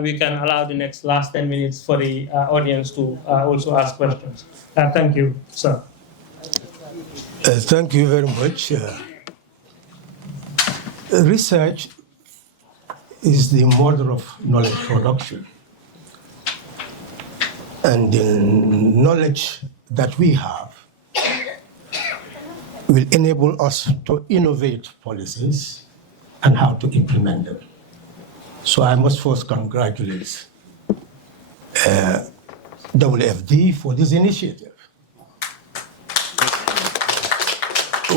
We can allow the last 10 minutes for the audience to also ask questions. Thank you, sir. Thank you very much. Research is the mother of knowledge production. And the knowledge that we have will enable us to innovate policies and how to implement them. So I must first congratulate WFD for this initiative.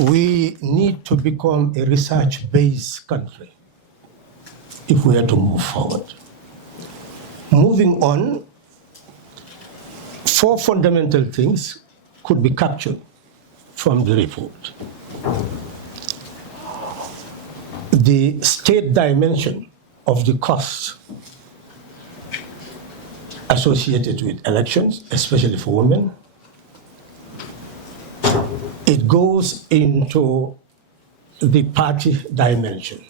We need to become a research-based country if we are to move forward. Moving on, 4 fundamental things could be captured from the report. The state dimension of the cost associated with elections, especially for women. It goes into the party dimension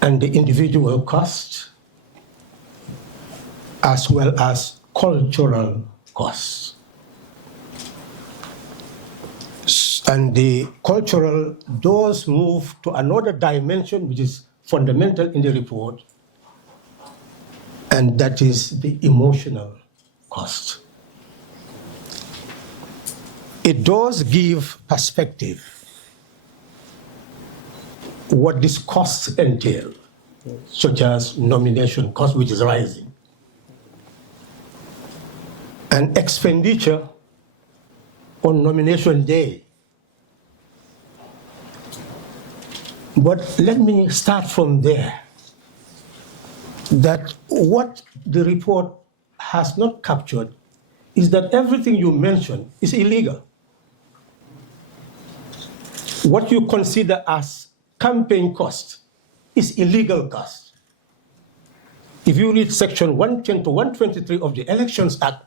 and the individual cost, as well as cultural costs. And the cultural does move to another dimension, which is fundamental in the report, and that is the emotional cost. It does give perspective what these costs entail, such as nomination cost, which is rising, and expenditure on nomination day. But let me start from there, that what the report has not captured is that everything you mentioned is illegal. What you consider as campaign cost is illegal cost. If you read section 110 to 123 of the Elections Act,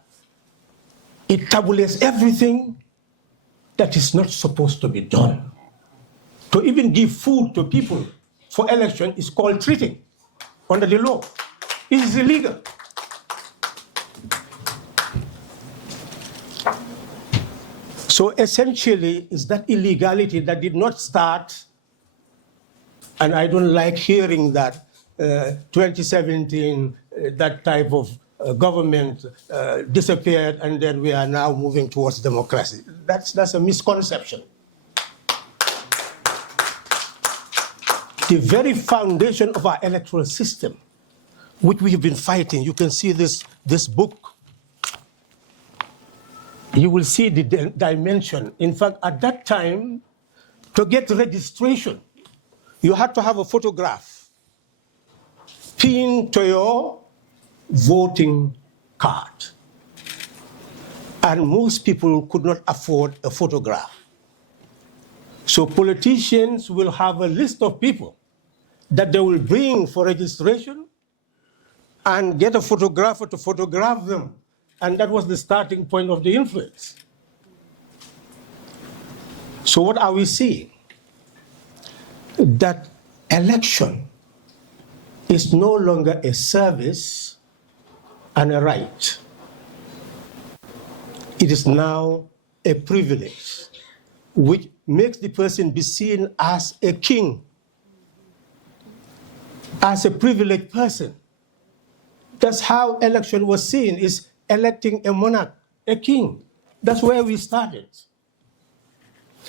it tabulates everything that is not supposed to be done. To even give food to people for election is called treating under the law. It is illegal. So essentially, it's that illegality that did not start, and I don't like hearing that 2017, that type of government disappeared, and then we are now moving towards democracy. That's a misconception. The very foundation of our electoral system, which we have been fighting, you can see this book. You will see the dimension. In fact, at that time, to get registration, you had to have a photograph pinned to your voting card. And most people could not afford a photograph. So politicians will have a list of people that they will bring for registration and get a photographer to photograph them. And that was the starting point of the influence. So what are we seeing? That election is no longer a service and a right. It is now a privilege, which makes the person be seen as a king, as a privileged person. That's how election was seen, is electing a monarch, a king. That's where we started.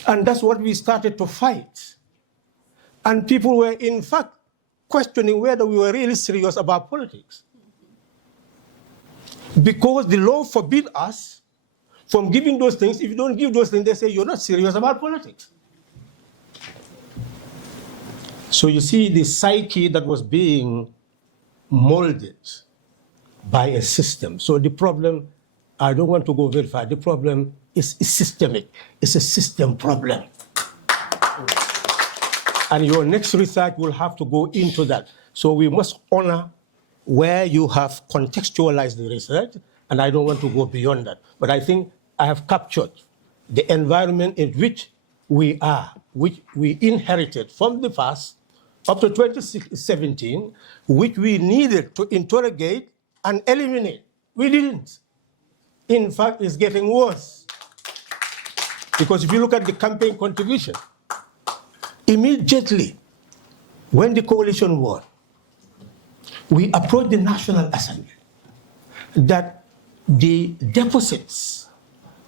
And that's what we started to fight. And people were, in fact, questioning whether we were really serious about politics. Because the law forbid us from giving those things. If you don't give those things, they say you're not serious about politics. So you see the psyche that was being molded by a system. So the problem, I don't want to go very far, the problem is systemic. It's a system problem. And your next research will have to go into that. So we must honor where you have contextualized the research, and I don't want to go beyond that. But I think I have captured the environment in which we are, which we inherited from the past, up to 2017, which we needed to interrogate and eliminate. We didn't. In fact, it's getting worse. Because if you look at the campaign contribution, immediately when the coalition won, we approached the National Assembly that the deposits,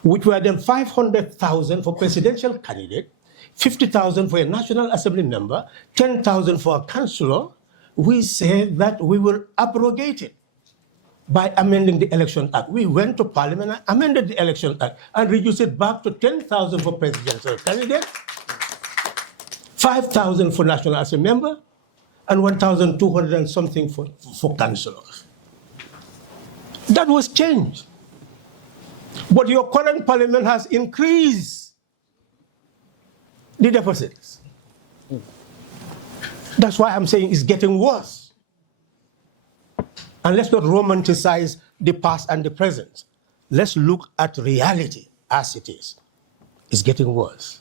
which were then 500,000 for presidential candidate, 50,000 for a National Assembly member, 10,000 for a councillor, we said that we will abrogate it by amending the Election Act. We went to Parliament and amended the Election Act and reduced it back to 10,000 for presidential candidate, 5,000 for National Assembly member, and 1,200 and something for councillors. That was changed. But your current Parliament has increased the deficits. That's why I'm saying it's getting worse. And let's not romanticize the past and the present. Let's look at reality as it is. It's getting worse.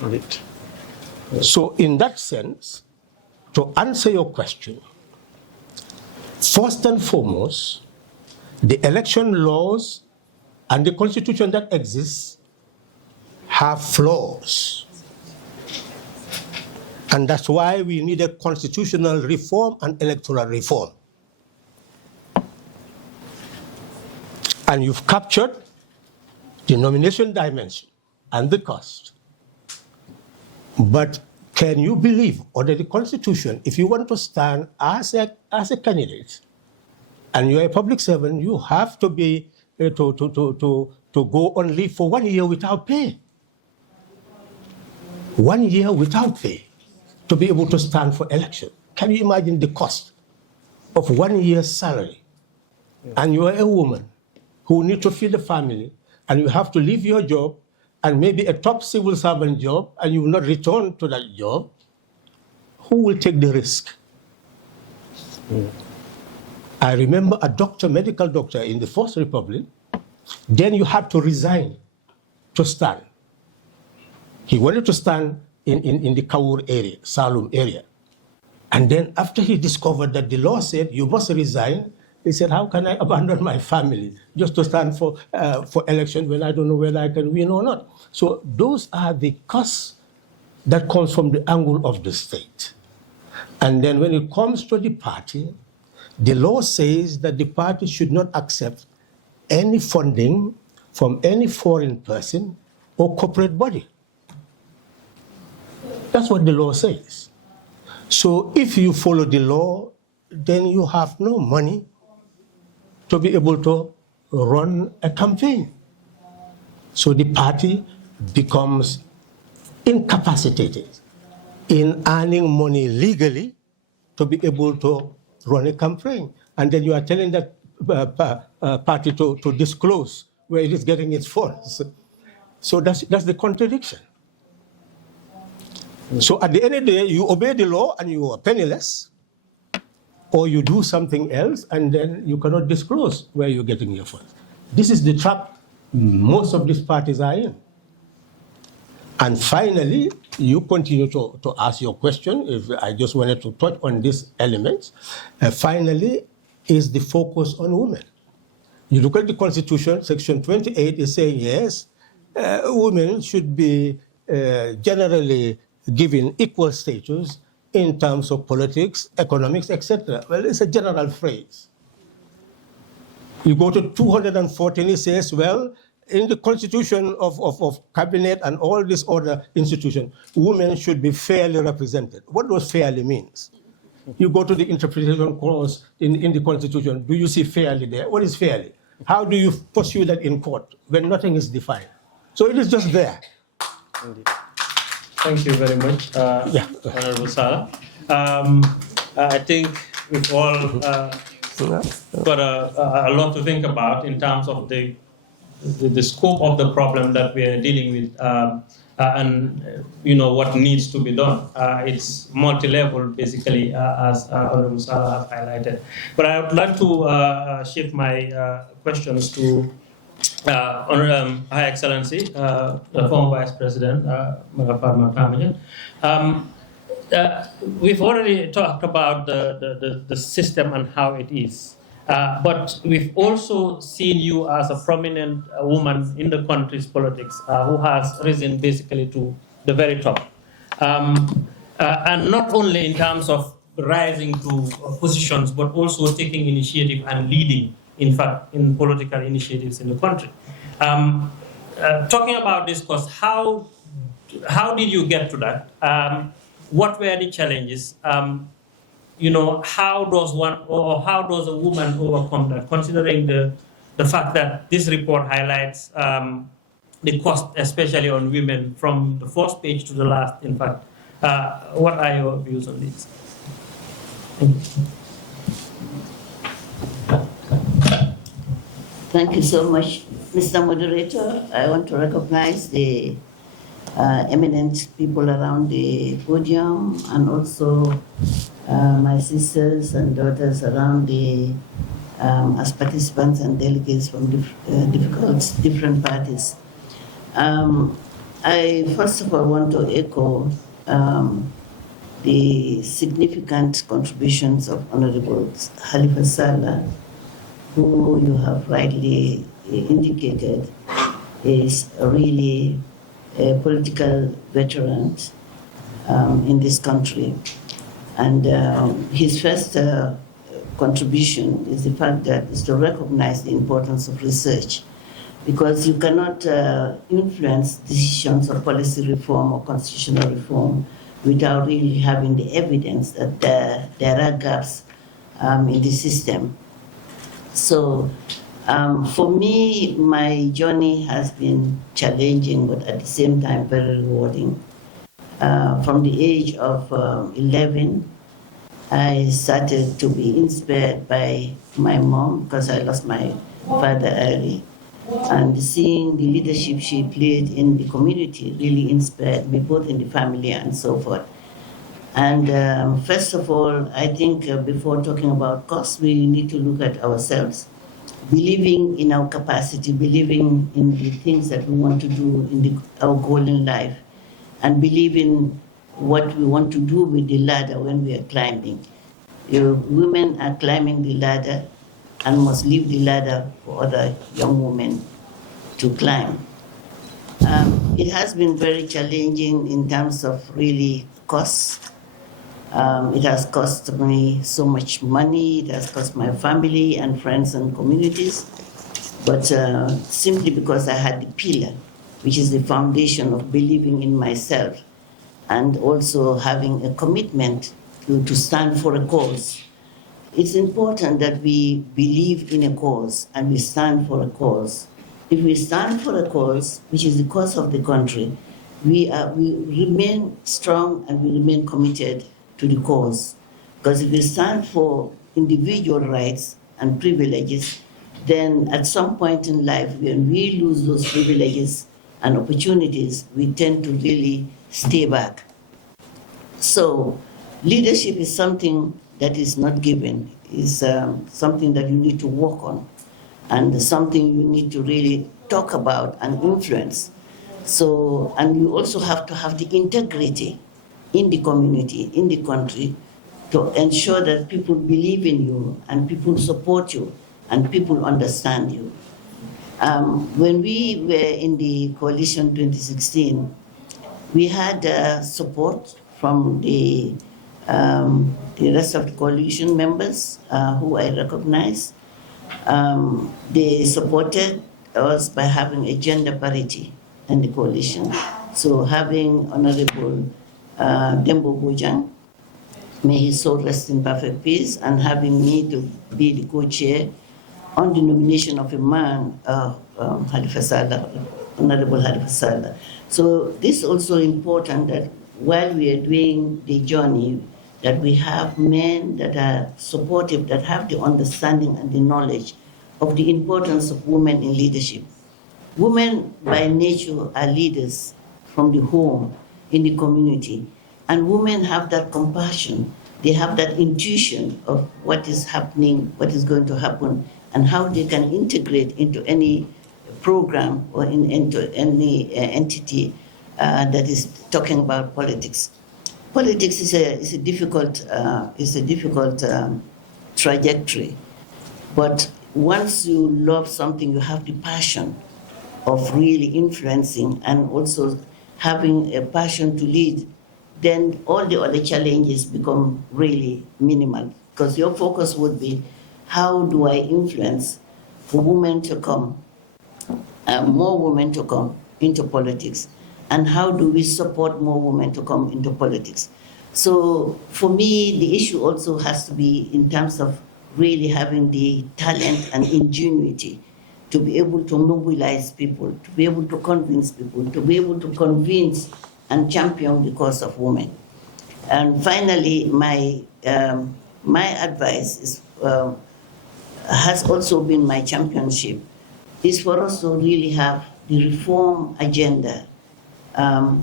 Right. So in that sense, to answer your question, first and foremost, the election laws and the constitution that exists have flaws. And that's why we need a constitutional reform and electoral reform. And you've captured the nomination dimension and the cost. But can you believe, under the Constitution, if you want to stand as a candidate and you're a public servant, you have to be to go on leave for 1 year without pay. 1 year without pay to be able to stand for election. Can you imagine the cost of 1 year's salary? And you are a woman who need to feed the family, and you have to leave your job and maybe a top civil servant job, and you will not return to that job. Who will take the risk? I remember a doctor, medical doctor in the First Republic, then you had to resign to stand. He wanted to stand in the Kaur area, Salum area. And then after he discovered that the law said you must resign, he said, how can I abandon my family just to stand for election when I don't know whether I can win or not? So those are the costs that comes from the angle of the state. And then when it comes to the party, the law says that the party should not accept any funding from any foreign person or corporate body. That's what the law says. So if you follow the law, then you have no money to be able to run a campaign. So the party becomes incapacitated in earning money legally to be able to run a campaign. And then you are telling that party to disclose where it is getting its funds. So that's the contradiction. So at the end of the day, you obey the law and you are penniless, or you do something else and then you cannot disclose where you're getting your funds. This is the trap most of these parties are in. And finally, you continue to ask your question. If I just wanted to touch on this element. Finally, is the focus on women. You look at the Constitution, Section 28 is saying, yes, women should be generally given equal status in terms of politics, economics, etc. Well, it's a general phrase. You go to 214, it says, well, in the constitution of cabinet and all these other institutions, women should be fairly represented. What does fairly means? You go to the interpretation clause in the constitution, do you see fairly there? What is fairly? How do you pursue that in court when nothing is defined? So it is just there. Indeed. Thank you very much, Honorable Salah. I think we've all got a lot to think about in terms of the scope of the problem that we are dealing with, and what needs to be done. It's multi-level, basically, as Honorable Salah has highlighted. But I would like to shift my questions to High Excellency, the former Vice President, Madam Fatma Kamajan. we've already talked about the system and how it is. But we've also seen you as a prominent woman in the country's politics who has risen basically to the very top. And not only in terms of rising to positions, but also taking initiative and leading, in fact, in political initiatives in the country. Talking about this course, how did you get to that? What were the challenges? How does one or how does a woman overcome that, considering the fact that this report highlights the cost, especially on women, from the first page to the last, in fact. What are your views on this? Thank you so much, Mr. Moderator. I want to recognize the eminent people around the podium and also my sisters and daughters around the as participants and delegates from different parties. I first of all want to echo the significant contributions of Honorable Halifa Sallah, who you have rightly indicated is really a political veteran in this country. And his first contribution is the fact that is to recognize the importance of research, because you cannot influence decisions of policy reform or constitutional reform without really having the evidence that there are gaps in the system. So for me, my journey has been challenging, but at the same time very rewarding. From the age of 11, I started to be inspired by my mom, because I lost my father early. And seeing the leadership she played in the community really inspired me, both in the family and so forth. And first of all, I think before talking about costs, we need to look at ourselves, believing in our capacity, believing in the things that we want to do in our goal in life, and believing what we want to do with the ladder when we are climbing. Women are climbing the ladder and must leave the ladder for other young women to climb. It has been very challenging in terms of really costs. It has cost me so much money, it has cost my family and friends and communities, but simply because I had the pillar, which is the foundation of believing in myself and also having a commitment to stand for a cause. It's important that we believe in a cause and we stand for a cause. If we stand for a cause, which is the cause of the country, we remain strong and we remain committed to the cause. Because if we stand for individual rights and privileges, then at some point in life, when we lose those privileges and opportunities, we tend to really stay back. So leadership is something that is not given, is something that you need to work on, and something you need to really talk about and influence. So, and you also have to have the integrity in the community, in the country, to ensure that people believe in you and people support you and people understand you. When we were in the coalition 2016, we had support from the rest of the coalition members who I recognize. They supported us by having a gender parity in the coalition. So having Honorable Dembo Bojang, may his soul rest in perfect peace, and having me to be the co-chair on the nomination of a man, Halifa Sallah, Honorable Halifa Sallah. So this is also important that while we are doing the journey, that we have men that are supportive, that have the understanding and the knowledge of the importance of women in leadership. Women by nature are leaders from the home, in the community, and women have that compassion. They have that intuition of what is happening, what is going to happen, and how they can integrate into any program or into any entity that is talking about politics. politics is a difficult trajectory, but once you love something, you have the passion of really influencing and also having a passion to lead, then all the other challenges become really minimal, because your focus would be, how do I influence for women to come, more women to come into politics, and how do we support more women to come into politics? So for me, the issue also has to be in terms of really having the talent and ingenuity to be able to mobilize people, to be able to convince people, to be able to convince and champion the cause of women. And finally, my advice is, has also been my championship, is for us to really have the reform agenda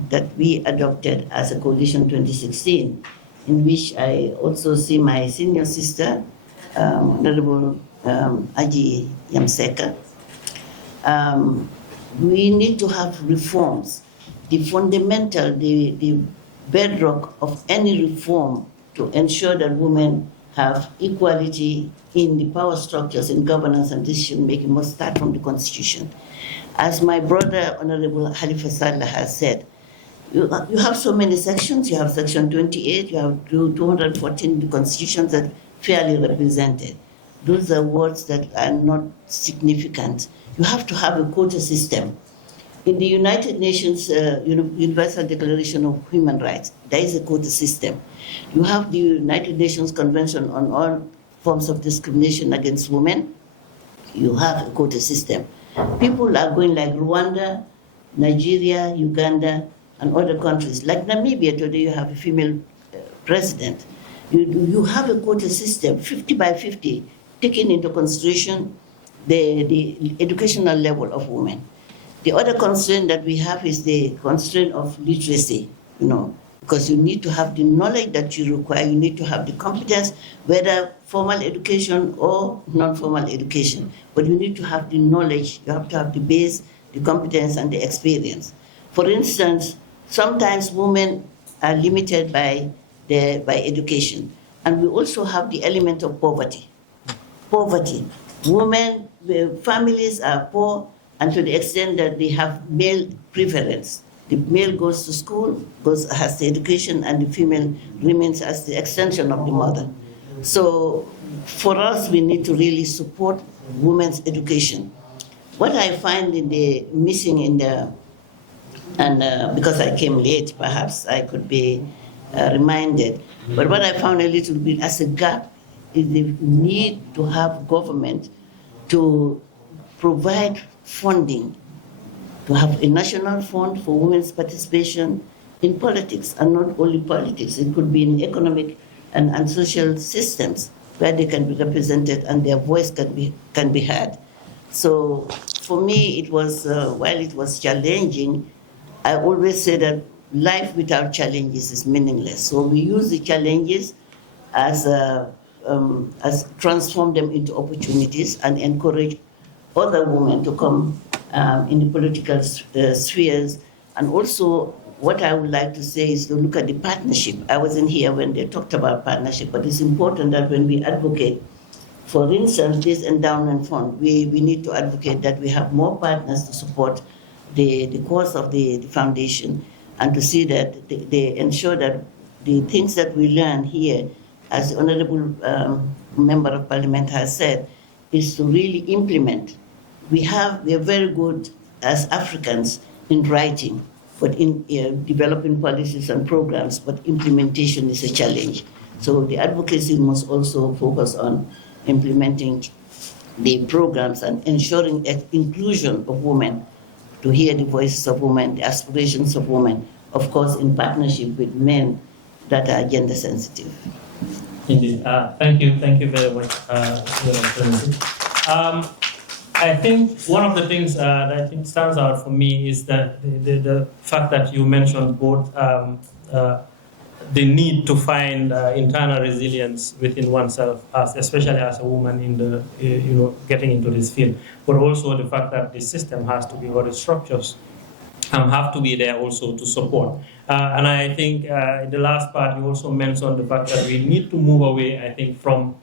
that we adopted as a coalition 2016, in which I also see my senior sister, Honorable Aji Yamseka. We need to have reforms. The fundamental, the bedrock of any reform to ensure that women have equality in the power structures, in governance and decision making, must start from the Constitution. As my brother, Honorable Halifa Sallah, has said, you have so many sections. You have Section 28, you have 214 the constitutions that fairly represented. Those are words that are not significant. You have to have a quota system. In the United Nations Universal Declaration of Human Rights, there is a quota system. You have the United Nations Convention on all forms of discrimination against women. You have a quota system. People are going like Rwanda, Nigeria, Uganda, and other countries. Like Namibia, today you have a female president. You have a quota system, 50 by 50, taking into consideration the educational level of women. The other constraint that we have is the constraint of literacy, because you need to have the knowledge that you require, you need to have the competence, whether formal education or non-formal education, but you need to have the knowledge, you have to have the base, the competence, and the experience. For instance, sometimes women are limited by education, and we also have the element of poverty. Poverty. Women, families are poor, and to the extent that they have male preference. The male goes to school, has the education, and the female remains as the extension of the mother. So for us, we need to really support women's education. What I find missing in because I came late, perhaps I could be reminded, but what I found a little bit as a gap is the need to have government to provide funding, to have a national fund for women's participation in politics, and not only politics. It could be in economic and social systems where they can be represented and their voice can be heard. So for me, it was, while it was challenging, I always say that life without challenges is meaningless. So we use the challenges as transform them into opportunities and encourage other women to come in the political spheres. And also, what I would like to say is to look at the partnership. I wasn't here when they talked about partnership, but it's important that when we advocate, for instance, this endowment fund, we need to advocate that we have more partners to support the cause of the foundation, and to see that they ensure that the things that we learn here, as the Honorable Member of Parliament has said, is to really implement. We are very good as Africans in writing, but in developing policies and programs, but implementation is a challenge. So the advocacy must also focus on implementing the programs and ensuring inclusion of women, to hear the voices of women, the aspirations of women, of course in partnership with men that are gender sensitive. Indeed. Thank you very much, Your Excellency. I think one of the things that I think stands out for me is that the fact that you mentioned both the need to find internal resilience within oneself, especially as a woman in the getting into this field, but also the fact that the system has to be, or the structures have to be there also to support. And I think in the last part, you also mentioned the fact that we need to move away, I think, from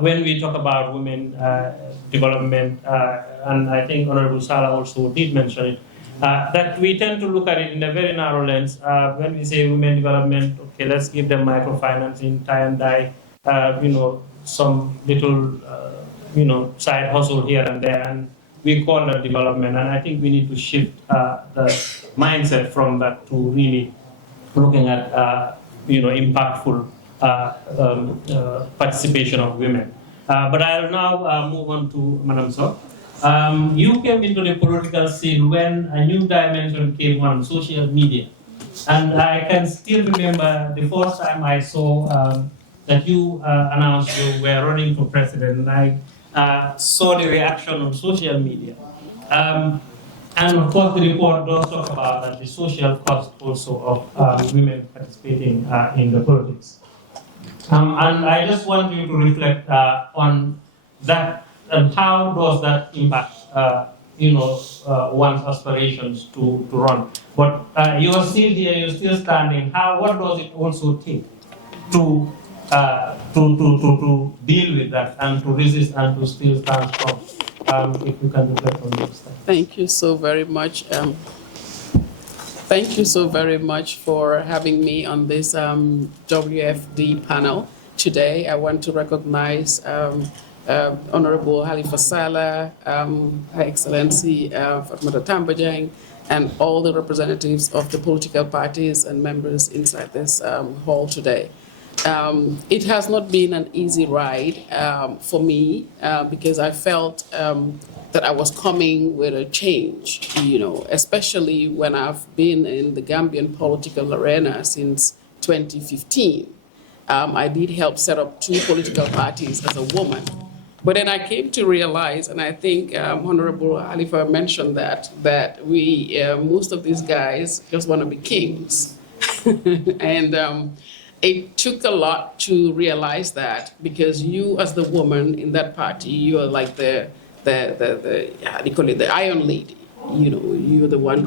when we talk about women development, and I think Honorable Salah also did mention it, that we tend to look at it in a very narrow lens. When we say women development, okay, let's give them microfinancing, tie and dye, some little, side hustle here and there, and we call that development. And I think we need to shift the mindset from that to really looking at, impactful participation of women. But I'll now move on to Madam Sok. You came into the political scene when a new dimension came on social media. And I can still remember the first time I saw that you announced you were running for president, and I saw the reaction on social media. And of course, the report does talk about that the social cost also of women participating in the politics. And I just want you to reflect on that and how does that impact, one's aspirations to run. But you are still here, you're still standing. What does it also take to deal with that and to resist and to still stand strong? If you can reflect on this. Thank you so very much. Thank you so very much for having me on this WFD panel today. I want to recognize Honorable Halifa Sallah, Her Excellency Fatmata Tambajang, and all the representatives of the political parties and members inside this hall today. It has not been an easy ride for me because I felt that I was coming with a change, especially when I've been in the Gambian political arena since 2015. I did help set up 2 political parties as a woman. But then I came to realize, and I think Honorable Halifa mentioned that we, most of these guys just want to be kings. And it took a lot to realize that, because you as the woman in that party, you are like the how do you call it, the iron lady. You're the one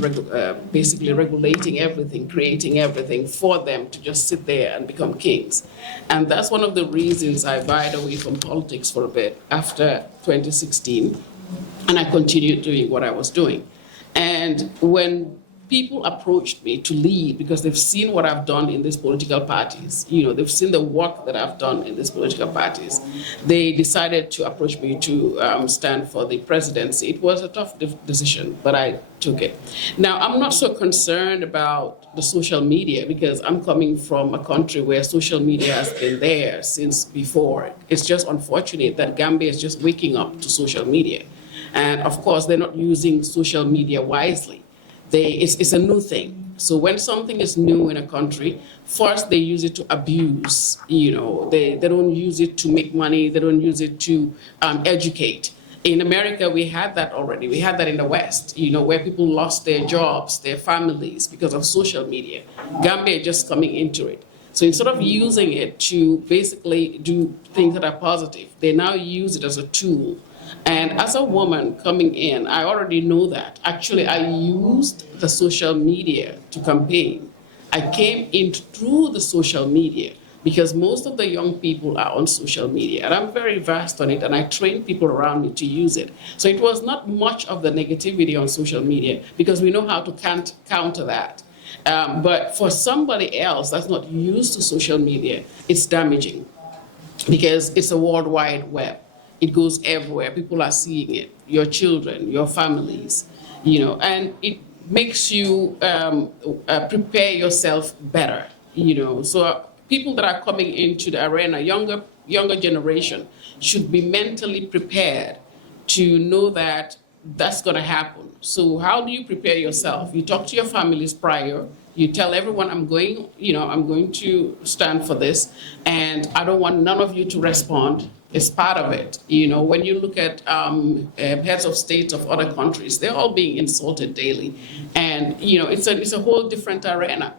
basically regulating everything, creating everything for them to just sit there and become kings. And that's one of the reasons I shied away from politics for a bit after 2016, and I continued doing what I was doing. And when people approached me to lead because they've seen what I've done in these political parties, they've seen the work that I've done in these political parties, they decided to approach me to stand for the presidency. It was a tough decision, but I took it. Now, I'm not so concerned about the social media because I'm coming from a country where social media has been there since before. It's just unfortunate that Gambia is just waking up to social media. And of course, they're not using social media wisely. It's a new thing. So when something is new in a country, first they use it to abuse. They don't use it to make money. They don't use it to educate. In America, we had that already. We had that in the West, where people lost their jobs, their families because of social media. Gambia is just coming into it. So instead of using it to basically do things that are positive, they now use it as a tool. And as a woman coming in, I already know that. Actually, I used the social media to campaign. I came in through the social media because most of the young people are on social media. And I'm very vast on it, and I train people around me to use it. So it was not much of the negativity on social media because we know how to counter that. But for somebody else that's not used to social media, it's damaging because it's a World Wide Web. It goes everywhere. People are seeing it. Your children, your families, and it makes you prepare yourself better, So people that are coming into the arena, younger generation, should be mentally prepared to know that that's going to happen. So how do you prepare yourself? You talk to your families prior. You tell everyone, I'm going to stand for this, and I don't want none of you to respond. It's part of it. When you look at heads of states of other countries, they're all being insulted daily. And, it's a whole different arena.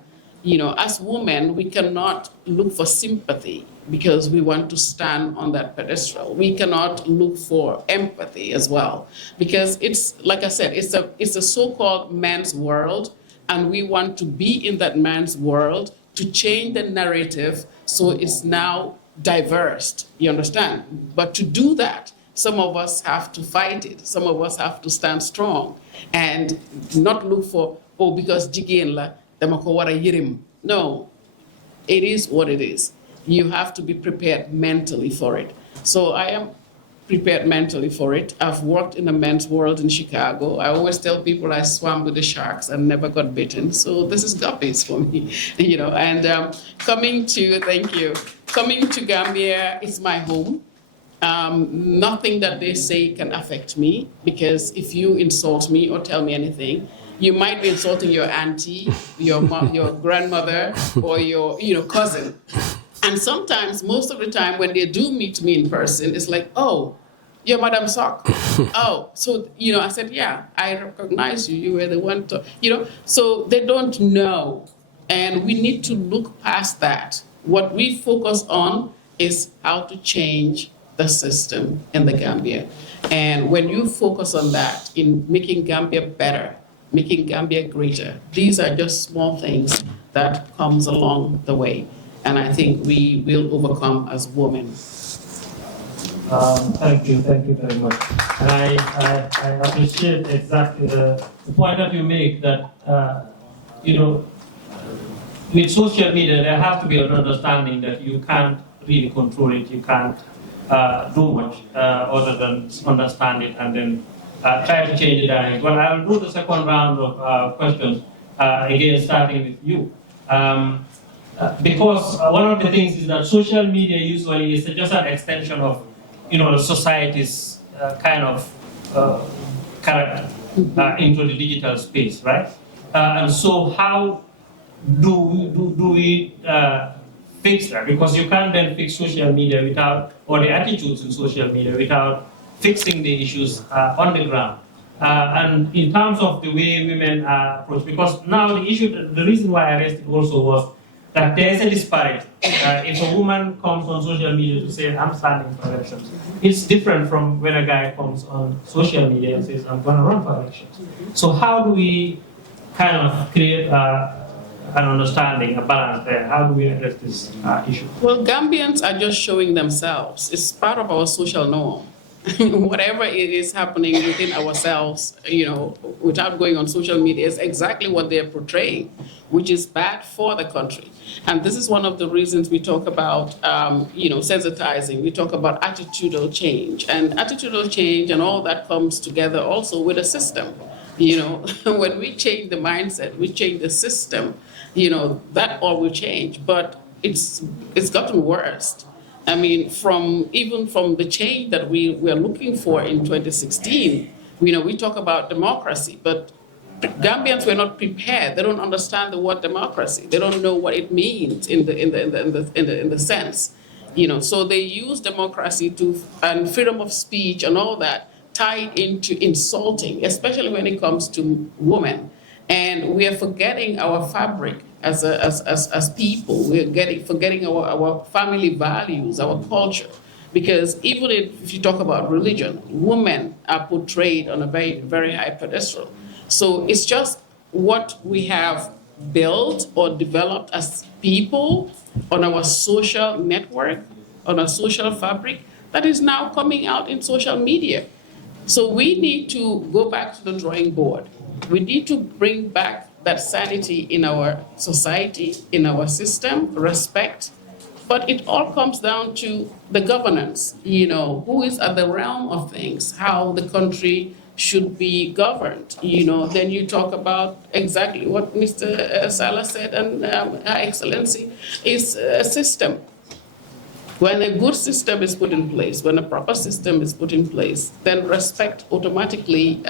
As women, we cannot look for sympathy because we want to stand on that pedestal. We cannot look for empathy as well because it's, like I said, it's a so-called man's world. and we want to be in that man's world to change the narrative so it's now diverse. You understand? But to do that, some of us have to fight it. Some of us have to stand strong and not look for, oh, because jigéen la dama ko wara yirim. No, it is what it is. You have to be prepared mentally for it. So I am prepared mentally for it. I've worked in a men's world in Chicago. I always tell people I swam with the sharks and never got bitten. So this is guppies for me, you know. And coming to Gambia, it's my home. Nothing that they say can affect me, because if you insult me or tell me anything, you might be insulting your auntie, your grandmother, or your cousin. And sometimes, most of the time, when they do meet me in person, it's like, oh, you're Madam Sock. Oh, so, I said, yeah, I recognize you. You were the one to, so they don't know. And we need to look past that. What we focus on is how to change the system in the Gambia. And when you focus on that, in making Gambia better, making Gambia greater, these are just small things that comes along the way. And I think we will overcome as women. Thank you very much. And I appreciate exactly the point that you make, that, with social media, there has to be an understanding that you can't really control it, you can't do much other than understand it and then try to change the dynamic. Well, I'll do the second round of questions, again, starting with you. Because one of the things is that social media usually is just an extension of, society's kind of character into the digital space, right? And so how do we fix that? Because you can't then fix social media without, or the attitudes in social media without fixing the issues on the ground. And in terms of the way women are approached, because now the reason why I raised it also was that there is a disparity. If a woman comes on social media to say, I'm standing for elections, it's different from when a guy comes on social media and says, I'm going to run for elections. So how do we kind of create an understanding, a balance there? How do we address this issue? Well, Gambians are just showing themselves. It's part of our social norm. Whatever it is happening within ourselves, without going on social media, is exactly what they're portraying, which is bad for the country. And this is one of the reasons we talk about, sensitizing. We talk about attitudinal change. And attitudinal change and all that comes together also with a system. When we change the mindset, we change the system, that all will change. But it's gotten worse. I mean, even from the change that we were looking for in 2016, we talk about democracy, but Gambians were not prepared. They don't understand the word democracy. They don't know what it means in the sense, So they use democracy and freedom of speech and all that tied into insulting, especially when it comes to women. And we are forgetting our fabric as people. We're forgetting our family values, our culture. Because even if you talk about religion, women are portrayed on a very, very high pedestal. So it's just what we have built or developed as people on our social network, on our social fabric, that is now coming out in social media. So we need to go back to the drawing board. We need to bring back that sanity in our society, in our system, respect. But it all comes down to the governance, who is at the realm of things, how the country should be governed. Then you talk about exactly what Mr. Salah said, and Her Excellency, is a system. When a good system is put in place, when a proper system is put in place, then respect automatically,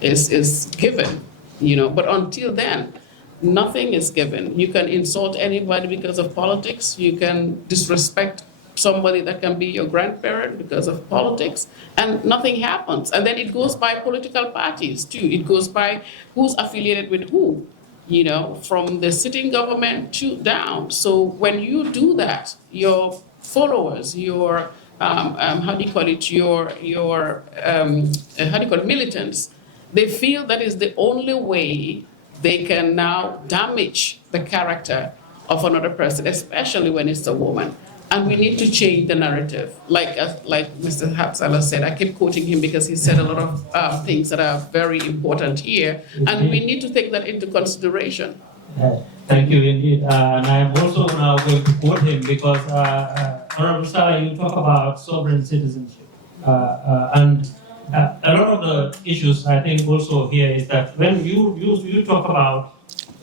is given, But until then, nothing is given. You can insult anybody because of politics. You can disrespect somebody that can be your grandparent because of politics, and nothing happens. And then it goes by political parties too. It goes by who's affiliated with who, from the sitting government to down. So when you do that, your followers, your militants, they feel that is the only way they can now damage the character of another person, especially when it's a woman. And we need to change the narrative. Like Mr. Hapsala said, I keep quoting him because he said a lot of things that are very important here, and we need to take that into consideration. Thank you indeed. And I'm also now going to quote him because, Honorable Sala, you talk about sovereign citizenship. And a lot of the issues I think also here is that when you talk about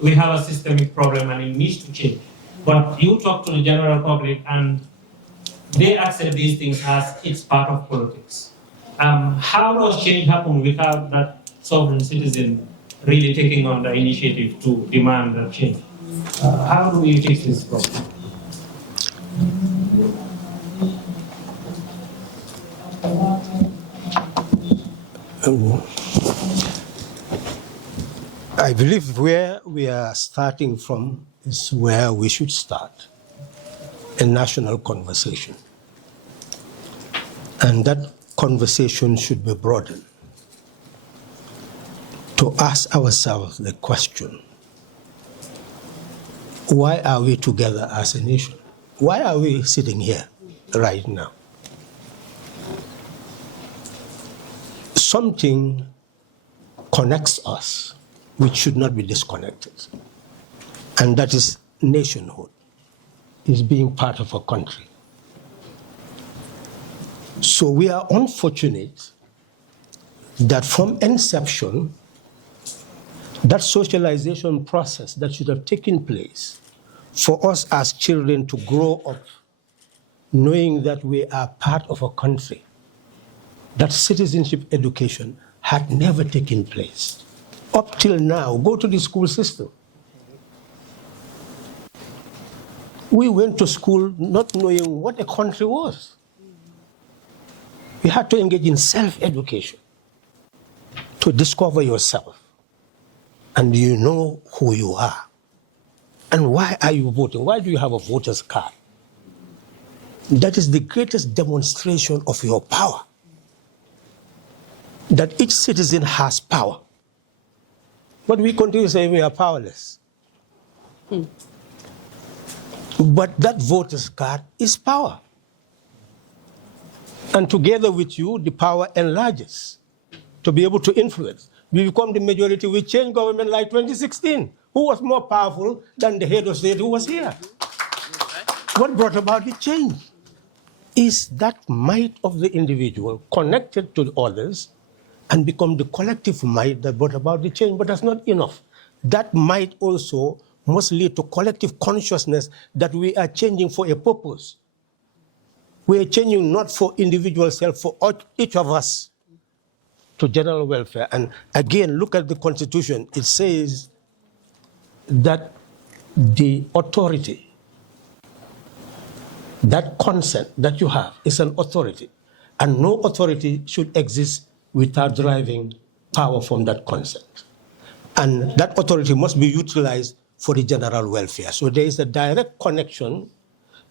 we have a systemic problem and it needs to change, but you talk to the general public and they accept these things as it's part of politics. How does change happen without that sovereign citizen really taking on the initiative to demand that change? How do we fix this problem? I believe where we are starting from is where we should start, a national conversation. And that conversation should be broadened to ask ourselves the question, why are we together as a nation? Why are we sitting here right now? Something connects us which should not be disconnected, and that is nationhood, is being part of a country. So we are unfortunate that from inception, that socialization process that should have taken place for us as children to grow up knowing that we are part of a country, that citizenship education had never taken place. Up till now, go to the school system. We went to school not knowing what a country was. We had to engage in self-education to discover yourself. And you know who you are. And why are you voting? Why do you have a voter's card? That is the greatest demonstration of your power. That each citizen has power. But we continue to say we are powerless. But that voter's card is power. And together with you, the power enlarges to be able to influence. We become the majority. We change government like 2016. Who was more powerful than the head of state who was here? What brought about the change is that might of the individual connected to the others and become the collective might that brought about the change, but that's not enough. That might also must lead to collective consciousness that we are changing for a purpose. We are changing not for individual self, for each of us, to general welfare. And again, look at the Constitution. It says that the authority, that consent that you have is an authority, and no authority should exist without deriving power from that consent. And that authority must be utilized for the general welfare. So there is a direct connection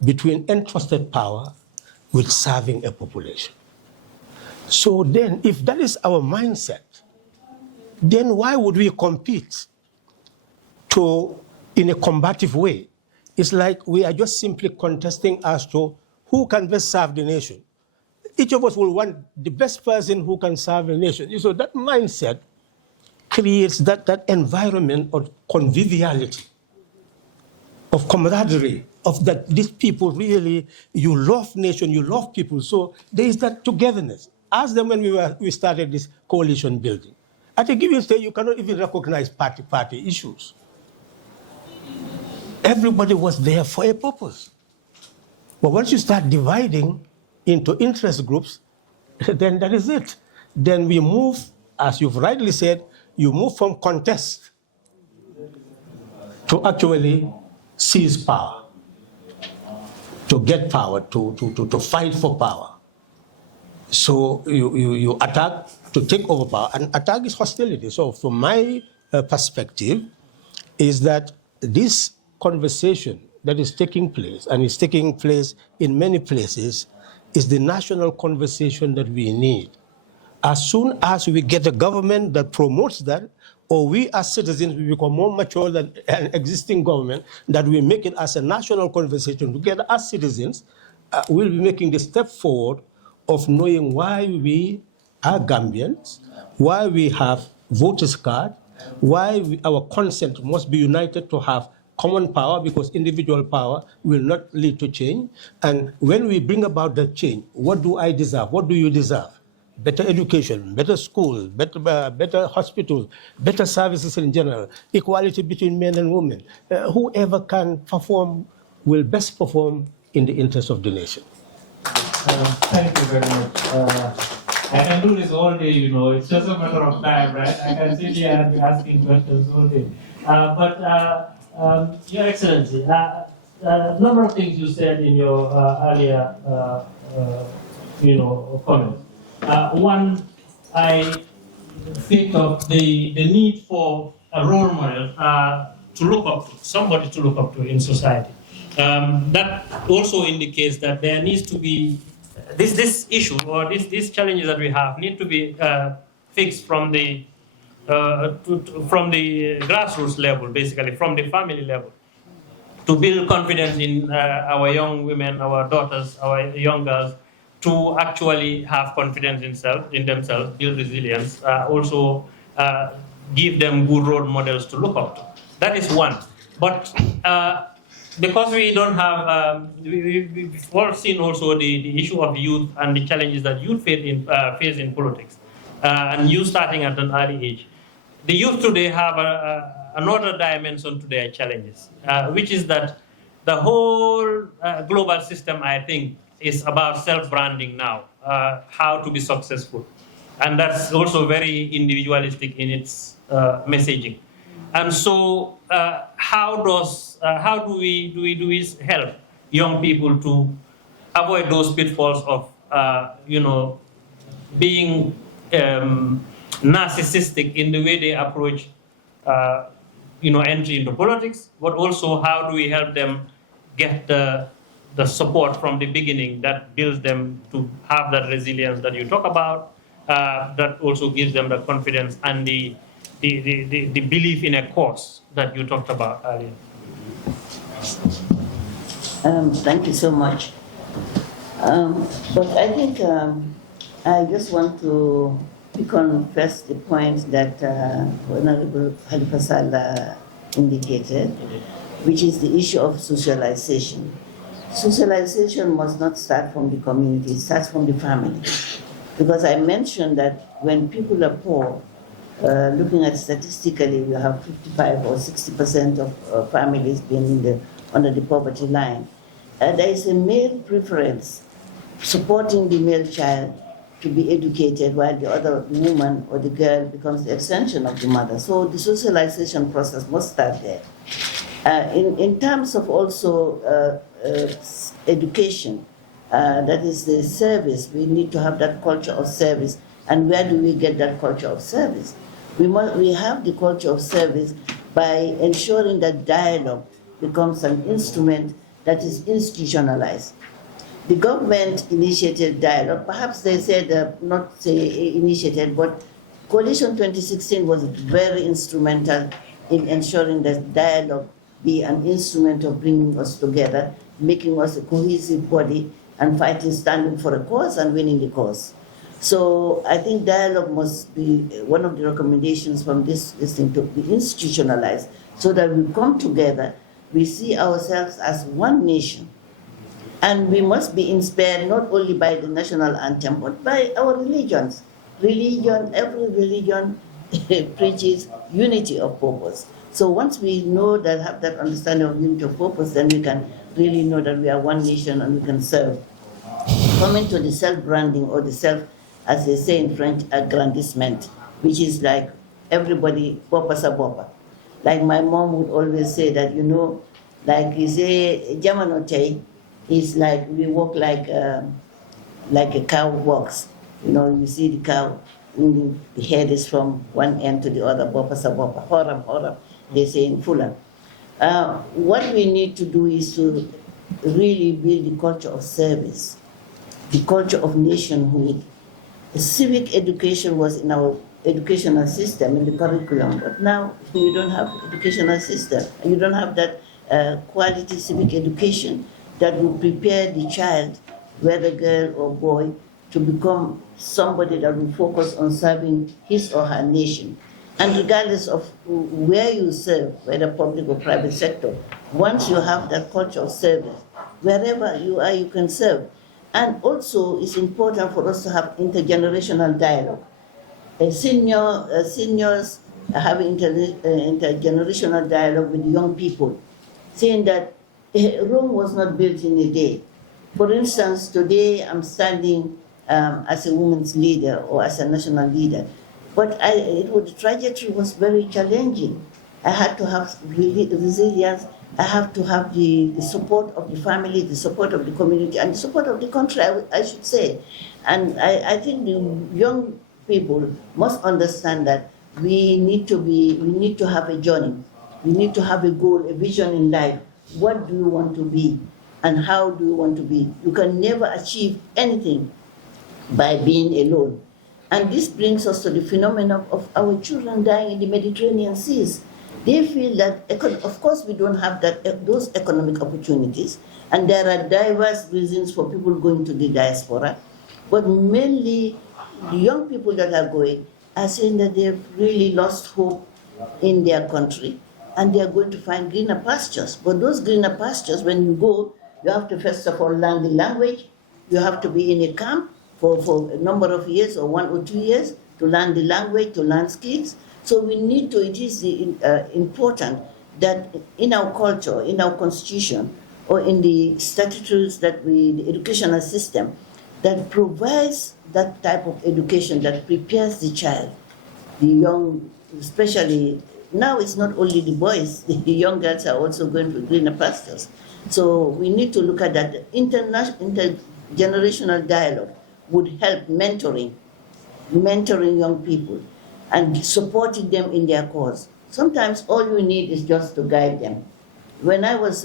between entrusted power with serving a population. So then, if that is our mindset, then why would we compete in a combative way? It's like we are just simply contesting as to who can best serve the nation. Each of us will want the best person who can serve the nation. So that mindset creates that environment of conviviality, of camaraderie, of that these people really, you love nation, you love people. So there is that togetherness. Ask them when we started this coalition building. At a given stage, you cannot even recognize party issues. Everybody was there for a purpose. But once you start dividing into interest groups, then that is it. Then we move, as you've rightly said, you move from contest to actually seize power, to get power, to fight for power. So you attack to take over power, and attack is hostility. So from my perspective, is that this conversation that is taking place, and is taking place in many places, is the national conversation that we need As soon as we get a government that promotes that, or we as citizens we become more mature than an existing government, that we make it as a national conversation together as citizens, we'll be making the step forward of knowing why we are Gambians, why we have voters card, why our consent must be united to have common power, because individual power will not lead to change. And when we bring about that change, what do I deserve? What do you deserve? Better education, better schools, better hospitals, better services in general, equality between men and women. Whoever can perform will best perform in the interest of the nation. Thank you very much. I can do this all day, it's just a matter of time, right? I can sit here and be asking questions all day. Your Excellency, a number of things you said in your earlier, comments. One, I think of the need for a role model to look up to, somebody to look up to in society. That also indicates that there needs to be this issue or these challenges that we have need to be fixed from the grassroots level, basically from the family level, to build confidence in our young women, our daughters, our young girls, to actually have confidence in themselves, build resilience, also give them good role models to look up to. That is one. But because we don't have, we've all seen also the issue of youth and the challenges that youth face in politics, and youth starting at an early age. The youth today have another dimension to their challenges, which is that the whole global system, I think, is about self-branding now, how to be successful. And that's also very individualistic in its messaging. And so how do we help young people to avoid those pitfalls of, being narcissistic in the way they approach, entry into politics, but also how do we help them get the support from the beginning that builds them to have that resilience that you talk about, that also gives them the confidence and the belief in a cause that you talked about earlier. Thank you so much. But I think I just want to confess the point that Honorable Khalifa Sallah indicated, which is the issue of socialization. Socialization must not start from the community, it starts from the family. Because I mentioned that when people are poor, looking at statistically, we have 55 or 60% of families being under the poverty line. There is a male preference supporting the male child to be educated while the other woman or the girl becomes the extension of the mother. So the socialization process must start there. In terms of also education, that is the service, we need to have that culture of service. And where do we get that culture of service? We have the culture of service by ensuring that dialogue becomes an instrument that is institutionalized. The government initiated dialogue. Perhaps they said, not say initiated, but Coalition 2016 was very instrumental in ensuring that dialogue be an instrument of bringing us together, making us a cohesive body, and fighting, standing for a cause and winning the cause. So I think dialogue must be one of the recommendations from this thing to be institutionalized so that we come together, we see ourselves as one nation. And we must be inspired not only by the national anthem, but by our religions. Every religion preaches unity of purpose. So once we know that, have that understanding of unity of purpose, then we can really know that we are one nation and we can serve. Coming to the self-branding or the self, as they say in French, aggrandizement, which is like everybody, bopa sa bopa. Like my mom would always say that, like you say, Jamanote is like, we walk like a cow walks. You see the cow, the head is from one end to the other, bopa sa bopa, horam, they say in Fulan. What we need to do is to really build the culture of service, the culture of nationhood, civic education was in our educational system, in the curriculum, but now you don't have educational system. You don't have that quality civic education that will prepare the child, whether girl or boy, to become somebody that will focus on serving his or her nation. And regardless of where you serve, whether public or private sector, once you have that culture of service, wherever you are, you can serve. And also, it's important for us to have intergenerational dialogue. Seniors have intergenerational dialogue with young people, saying that Rome was not built in a day. For instance, today I'm standing as a women's leader or as a national leader, but the trajectory was very challenging. I had to have resilience. I have to have the support of the family, the support of the community, and the support of the country, I should say. And I think the young people must understand that we need to have a journey. We need to have a goal, a vision in life. What do you want to be? And how do you want to be? You can never achieve anything by being alone. And this brings us to the phenomenon of our children dying in the Mediterranean seas. They feel that, of course, we don't have those economic opportunities, and there are diverse reasons for people going to the diaspora, but mainly the young people that are going are saying that they've really lost hope in their country, and they are going to find greener pastures. But those greener pastures, when you go, you have to first of all learn the language, you have to be in a camp for a number of years or 1 or 2 years to learn the language, to learn skills. So we need to, it is important that in our culture, in our constitution, or in the statutes that the educational system, that provides that type of education that prepares the child, the young, especially, now it's not only the boys, the young girls are also going for greener pastures. So we need to look at that. Intergenerational dialogue would help mentoring young people and supporting them in their cause. Sometimes all you need is just to guide them. When I was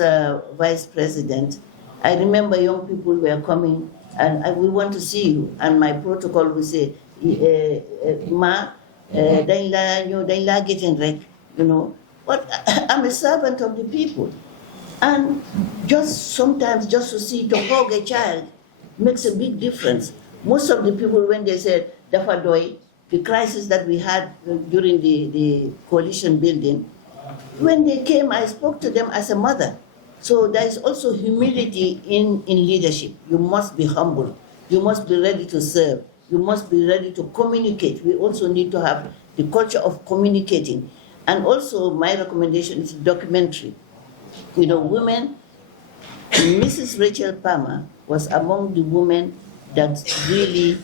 vice president, I remember young people were coming and we want to see you. And my protocol would say, Ma, dañ la getting rek, you know. But I'm a servant of the people. And sometimes just to see, to hug a child makes a big difference. Most of the people, when they said, dafa doy, the crisis that we had during the coalition building, when they came, I spoke to them as a mother. So there is also humility in leadership. You must be humble. You must be ready to serve. You must be ready to communicate. We also need to have the culture of communicating. And also my recommendation is documentary. You know, women, Mrs. Rachel Palmer was among the women that really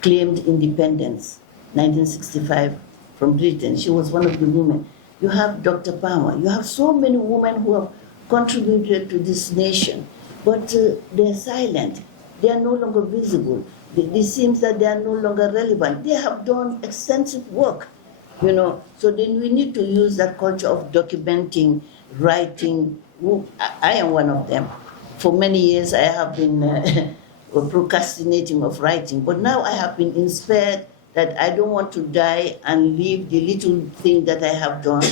claimed independence, 1965, from Britain. She was one of the women. You have Dr. Palmer. You have so many women who have contributed to this nation, but they're silent. They are no longer visible. It seems that they are no longer relevant. They have done extensive work, you know. So then we need to use that culture of documenting, writing. I am one of them. For many years I have been procrastinating of writing, but now I have been inspired that I don't want to die and leave the little thing that I have done,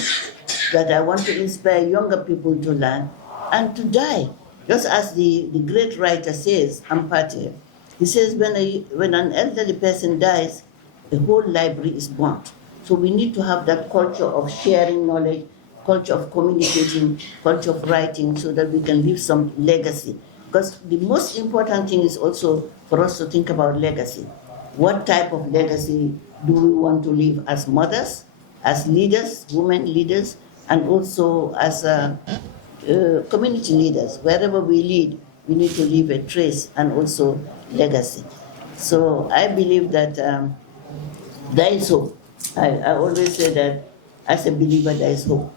that I want to inspire younger people to learn and to die. Just as the great writer says, Ampati, he says when an elderly person dies, the whole library is burnt. So we need to have that culture of sharing knowledge, culture of communicating, culture of writing, so that we can leave some legacy. Because the most important thing is also for us to think about legacy. What type of legacy do we want to leave as mothers, as leaders, women leaders, and also as community leaders? Wherever we lead, we need to leave a trace and also legacy. So I believe that there is hope. I always say that as a believer, there is hope.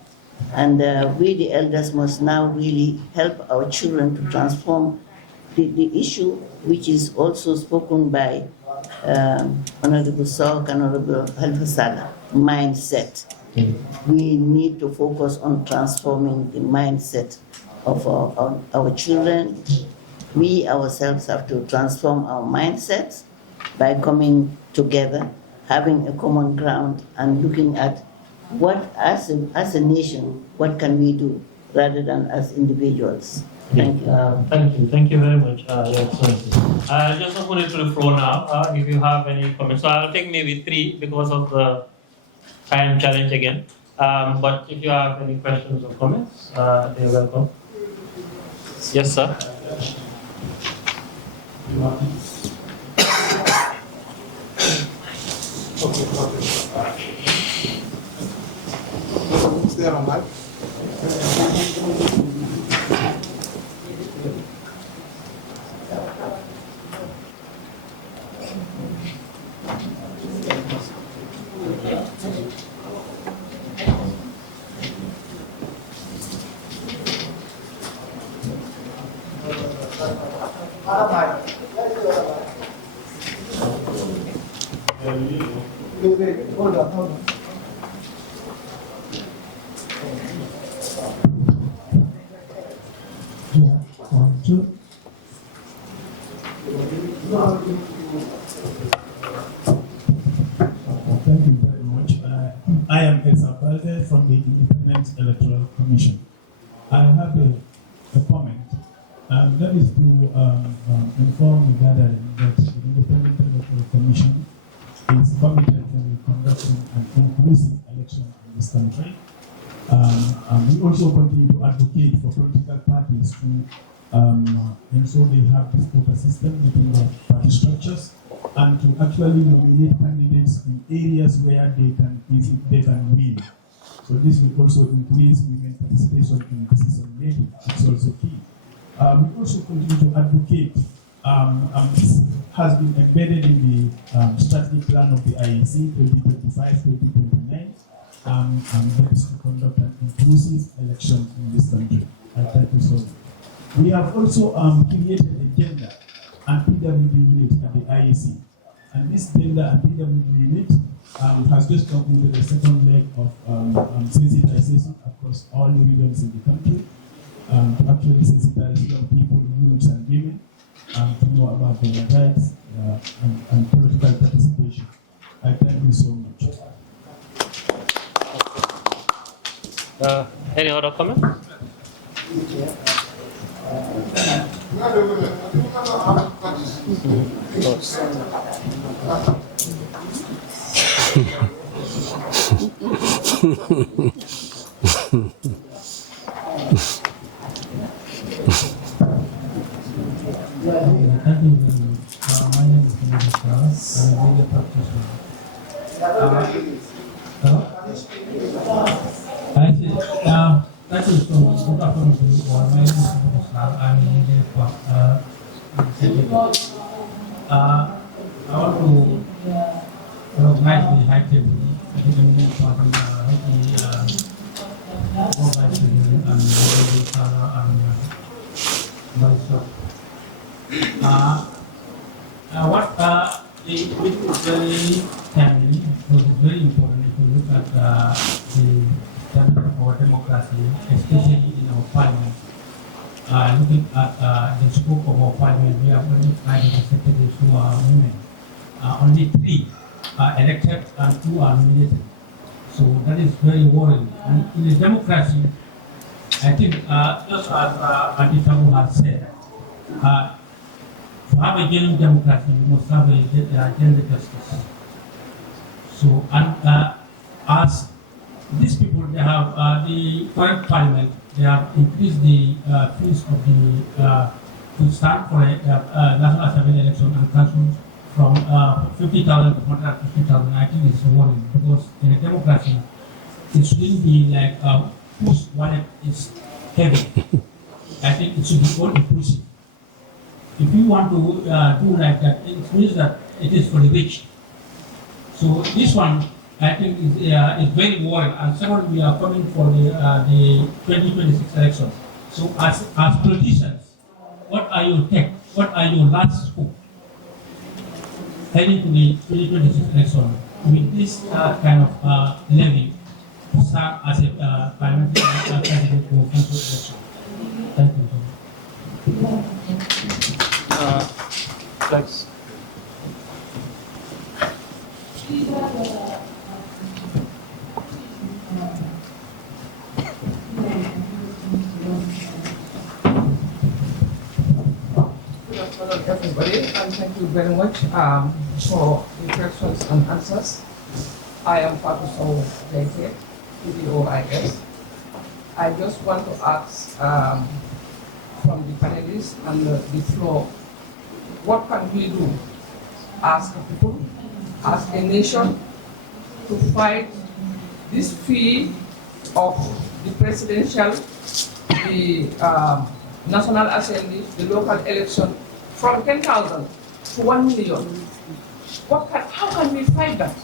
And we, the elders, must now really help our children to transform the issue, which is also spoken by Honorable Sok and Honorable Halifa Sallah, mindset. We need to focus on transforming the mindset of our children. We ourselves have to transform our mindsets. by coming together, having a common ground, and looking at what, as a nation, what can we do rather than as individuals. Thank you. Thank you very much, Your Excellency. I just open it to the floor now. If you have any comments, so I'll take maybe 3 because of the time challenge again. But if you have any questions or comments, you're welcome. Yes, sir. Is there a mic? Hold on. Thank you very much. I am from the Independent Electoral Commission. I have a comment. That is to inform the gathering that the Independent Electoral Commission is committed to conducting an inclusive election in this country. We also continue to advocate for political parties to ensure they have this quota system within the party structures and to actually nominate candidates in areas where they can win. So this will also increase women participation in decision making. It's also key. We also continue to advocate. This has been embedded in the strategic plan of the IEC 2025-2029. That is to conduct an inclusive election in this country. Thank you so much. We have also created a gender and PWD unit at the IEC. And this gender and PWD unit has just completed the second leg of sensitization across all the regions in the country to actually sensitize young people, youths and women to know about their rights and political participation. I thank you so much. Any other comments? Thank you very much. My name is Panelists. I'm a legal practitioner. Thank you so much. Good afternoon to you all. My name is Panelists. I'm a legal practitioner. I want to recognize the high table. I think the main important all vice president and myself. The meeting is very timely because it's very important if you look at the standard of our democracy, especially in our parliament. Looking at the scope of our parliament, we have only 5 representatives who are women. Only 3 are elected and 2 are nominated. So that is very worrying. And in a democracy, I think, just as Adi Tabu has said, to have a genuine democracy, you must have a gender justice. So, and as these people, they have the current parliament, they have increased the fees of the to stand for a National Assembly election and council from 50,000 to 150,000. I think it's worrying because in a democracy, it shouldn't be like whose wallet is heavy. I think it should be all inclusive. If you want to do like that, it means that it is for the rich. So this one, I think, is very worrying. And second, we are coming for the 2026 election. So as politicians, what are your tech? What are your last scope heading to the 2026 election with this kind of levy to serve as a parliamentary president for council election? Thank you. Thanks. Good afternoon, everybody, and thank you very much for the questions and answers. I am Fatuso Jake, PDOIS. I just want to ask from the panelists and the floor, what can we do as a people, as a nation, to fight this fear of the presidential, the National Assembly, the local election, from 10,000 to 1 million? How can we fight that?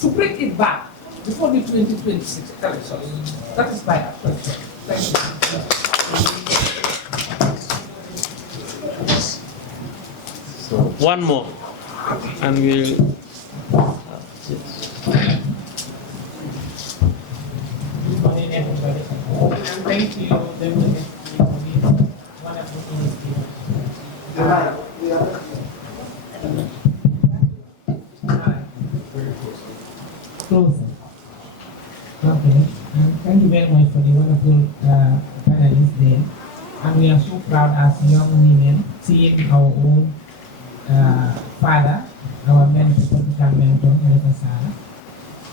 To bring it back before the 2026 elections? That is my question. Thank you. So one more, and we'll. Good morning, everybody. And thank you, the ministry, for this wonderful initiative. Closer. Okay. And thank you very much for the wonderful panelists there. And we are so proud as young women seeing our own father, our mentor, political mentor, Halifa Sallah,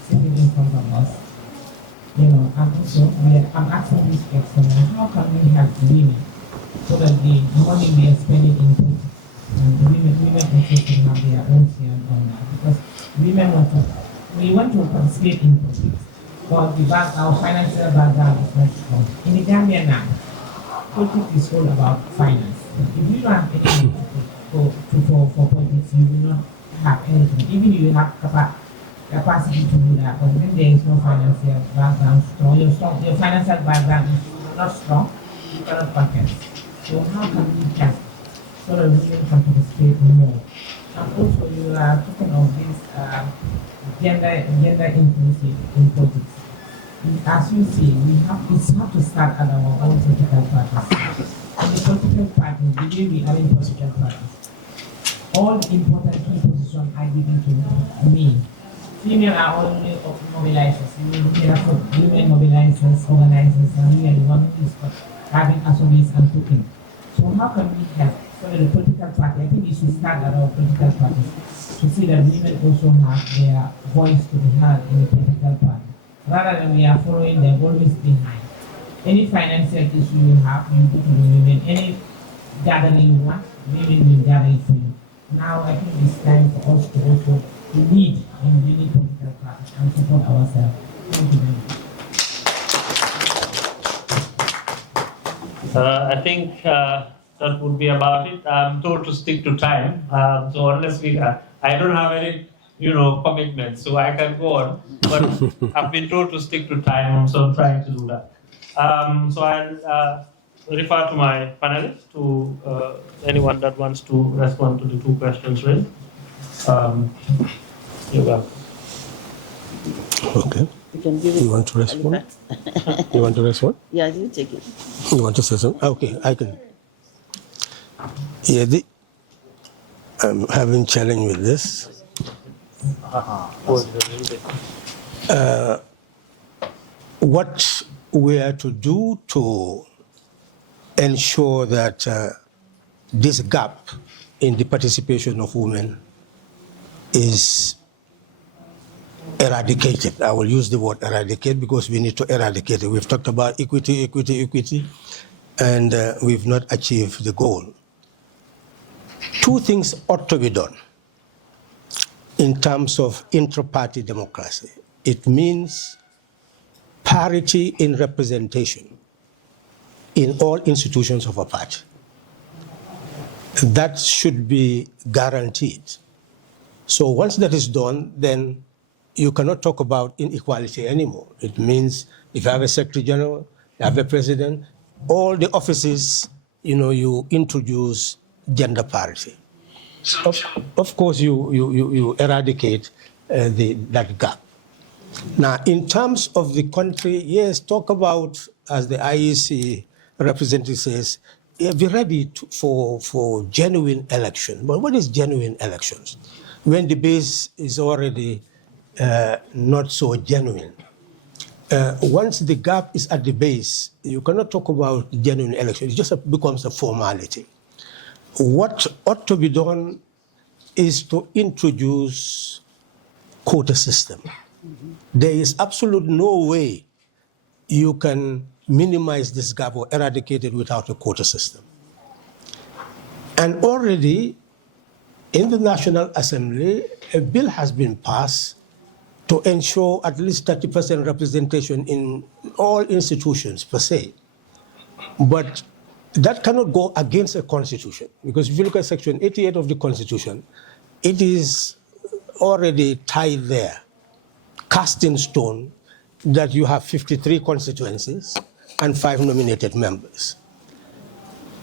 sitting in front of us. You know, and also I'm asking this question: how can we help women so that the money we are spending in politics, and the women also can have their own share on that? Because we want to participate in politics, but our financial background is not strong. In the Gambia now, politics is all about finance. If you don't have any for politics, you will not have anything. Even if you have capacity to do that, but when there is no financial background strong, your financial background is not strong, you cannot contest. So how can we help so that women can participate more? And also you are talking of this gender inclusive in politics. As you see, it's have to start at our own political parties. And the political parties, the way we are in political parties, all important key positions are given to me. Female are only mobilizers. Women mobilizers, organizers, and we are the one who is having assemblies and cooking. So how can we help? So the political party, I think we should start at our political parties to see that women also have their voice to be heard in the political party. Rather than we are following them always behind. Any financial issue you have, you go to the women. Any gathering you want, women will gather it for you. Now I think it's time for us to also lead in building political parties and support ourselves. Thank you very much. I think that would be about it. I'm told to stick to time, so unless I don't have any, commitments, so I can go on. But I've been told to stick to time, so I'm trying to do that. So I'll refer to my panelists, to anyone that wants to respond to the two questions raised. You're welcome. You Okay. can give it. You want to respond? You want to respond? Yeah, you take it. You want to say something? Okay, I can. Yeah, I'm having challenge with this. What we are to do to ensure that this gap in the participation of women is eradicated. I will use the word eradicate because we need to eradicate it. We've talked about equity, and we've not achieved the goal. Two things ought to be done in terms of intra-party democracy. It means parity in representation in all institutions of a party. That should be guaranteed. So once that is done, then you cannot talk about inequality anymore. It means if you have a secretary general, you have a president, all the offices, you introduce gender parity. Of course, you eradicate that gap. Now, in terms of the country, yes, talk about, as the IEC representative says, be ready for genuine election. But what is genuine elections? When the base is already not so genuine. Once the gap is at the base, you cannot talk about genuine election. It just becomes a formality. What ought to be done is to introduce quota system. There is absolutely no way you can minimize this gap or eradicate it without a quota system. And already in the National Assembly, a bill has been passed to ensure at least 30% representation in all institutions per se. But that cannot go against a constitution, because if you look at Section 88 of the Constitution, it is already tied there, cast in stone, that you have 53 constituencies and 5 nominated members.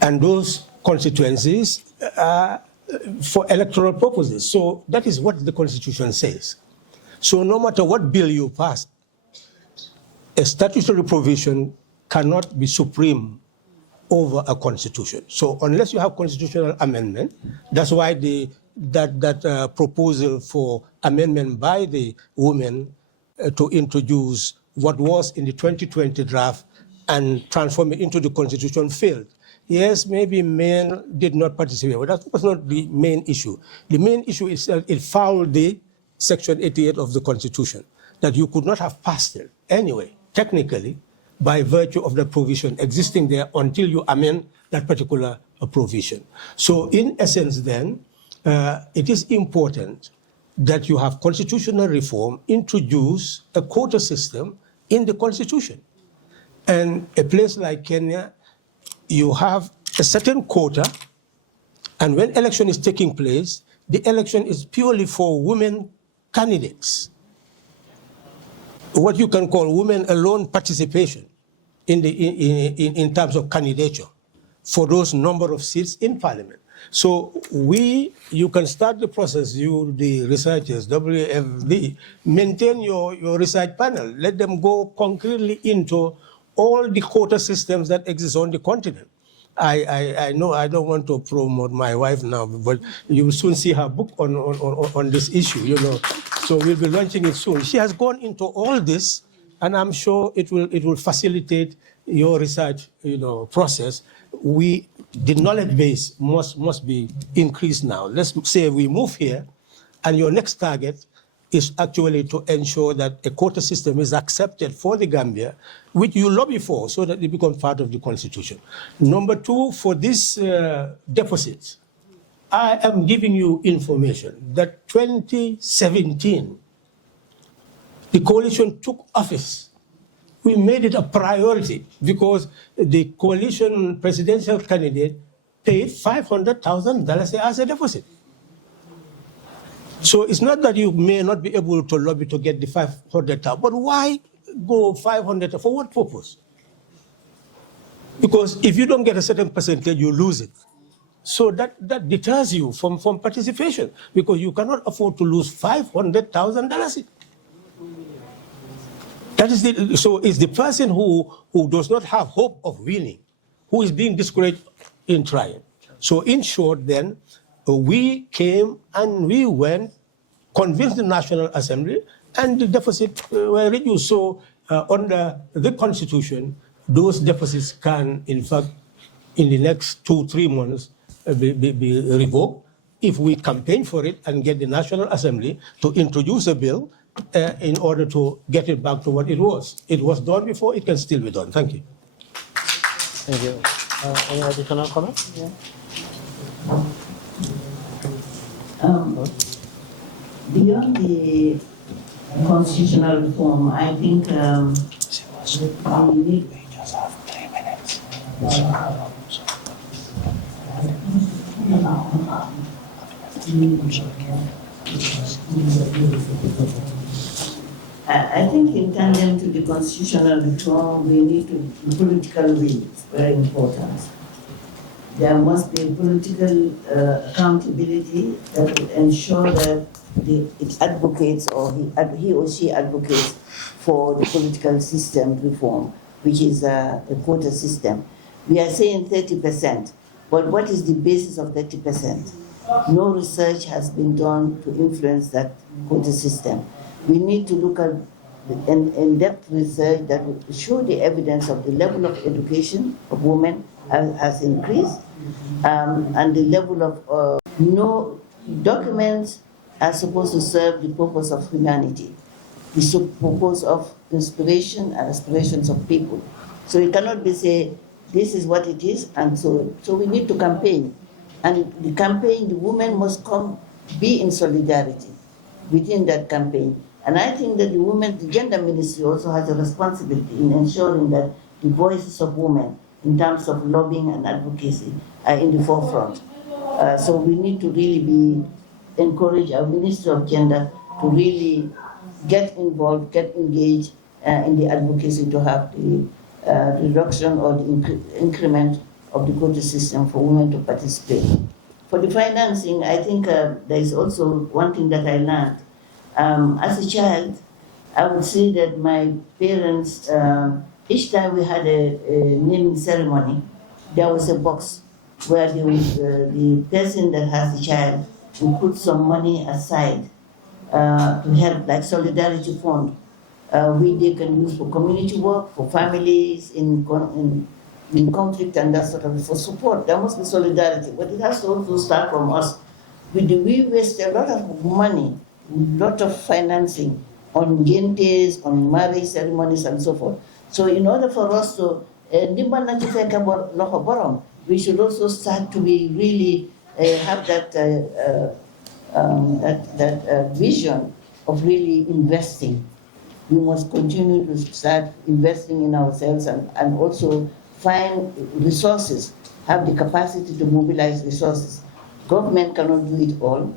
And those constituencies are for electoral purposes. So that is what the Constitution says. So no matter what bill you pass, a statutory provision cannot be supreme over a constitution. So unless you have constitutional amendment, that's why that proposal for amendment by the women to introduce what was in the 2020 draft and transform it into the constitution failed. Yes, maybe men did not participate, but that was not the main issue. The main issue is that it fouled the Section 88 of the Constitution, that you could not have passed it anyway, technically, by virtue of the provision existing there until you amend that particular provision. So in essence then, it is important that you have constitutional reform, introduce a quota system in the Constitution. And a place like Kenya, you have a certain quota, and when election is taking place, the election is purely for women candidates. What you can call women alone participation in terms of candidature for those number of seats in parliament. So you can start the process, you, the researchers, WFD, maintain your research panel. Let them go concretely into all the quota systems that exist on the continent. I know I don't want to promote my wife now, but you will soon see her book on this issue, you know. So we'll be launching it soon. She has gone into all this, and I'm sure it will facilitate your research, you know, process. The knowledge base must be increased now. Let's say we move here, and your next target is actually to ensure that a quota system is accepted for the Gambia, which you lobby for, so that it becomes part of the constitution. Number two, for this deficit, I am giving you information that 2017, the coalition took office. We made it a priority because the coalition presidential candidate paid $500,000 as a deficit. So it's not that you may not be able to lobby to get the 500,000, but why go 500? For what purpose? Because if you don't get a certain percentage, you lose it. So that deters you from participation, because you cannot afford to lose $500,000. That is so it's the person who does not have hope of winning, who is being discouraged in trying. So in short then, we came and we went, convinced the National Assembly, and the deficit were reduced. So under the Constitution, those deficits can, in fact, in the next 2-3 months, be revoked if we campaign for it and get the National Assembly to introduce a bill in order to get it back to what it was. It was done before, it can still be done. Thank you. Thank you. Any additional comments? Yeah. Beyond the constitutional reform, I think we need. I think in tandem to the constitutional reform, we need the political will. It's very important. There must be political accountability that will ensure that it advocates, or he or she advocates for the political system reform, which is the quota system. We are saying 30%, but what is the basis of 30%? No research has been done to influence that quota system. We need to look at in-depth research that would show the evidence of the level of education of women has increased, and the level of no documents are supposed to serve the purpose of humanity, the purpose of inspiration and aspirations of people. So it cannot be say this is what it is, and so we need to campaign, and the campaign, the women must be in solidarity within that campaign. And I think that the gender ministry also has a responsibility in ensuring that the voices of women in terms of lobbying and advocacy are in the forefront. So we need to really encourage our Ministry of Gender to really get involved, get engaged in the advocacy to have the reduction or the increment of the quota system for women to participate. For the financing, I think there is also one thing that I learned. As a child, I would say that my parents, each time we had a naming ceremony, there was a box where the person that has the child will put some money aside to help, like Solidarity Fund, they can use for community work, for families in conflict and that sort of, for support. There must be solidarity, but it has to also start from us. We waste a lot of money, a lot of financing on gentes, on marriage ceremonies and so forth. So in order for us to, we should also start to be really, have that vision of really investing. We must continue to start investing in ourselves and also find resources, have the capacity to mobilize resources. Government cannot do it all,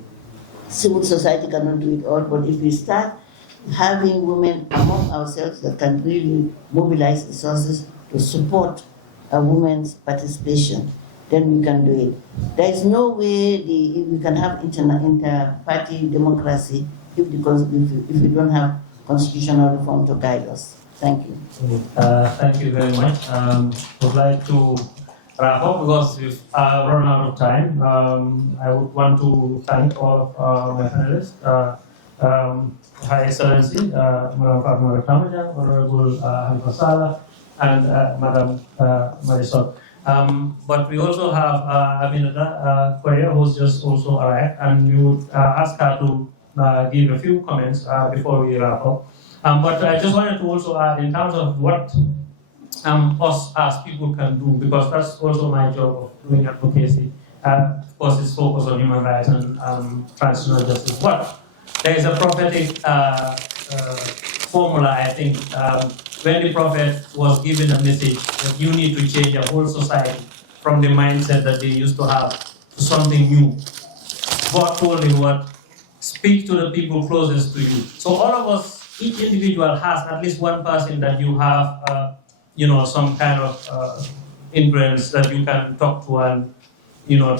civil society cannot do it all, but if we start having women among ourselves that can really mobilize resources to support a women's participation, then we can do it. There is no way we can have inter-party democracy if we don't have constitutional reform to guide us. Thank you. Thank you very much. Would like to wrap up because we've run out of time. I would want to thank all of my panelists. Her Excellency, Madam Fatma Tamaja, Honorable Halifa Saleh, and Madam Marisol. But we also have Aminata Korea, who's just also arrived, and we would ask her to give a few comments before we wrap up. But I just wanted to also add in terms of what us as people can do, because that's also my job of doing advocacy. Of course, it's focused on human rights and transitional justice. But there is a prophetic formula, I think, when the prophet was given a message that you need to change a whole society from the mindset that they used to have to something new. God told him what? Speak to the people closest to you. So all of us, each individual has at least one person that you have, some kind of influence that you can talk to and,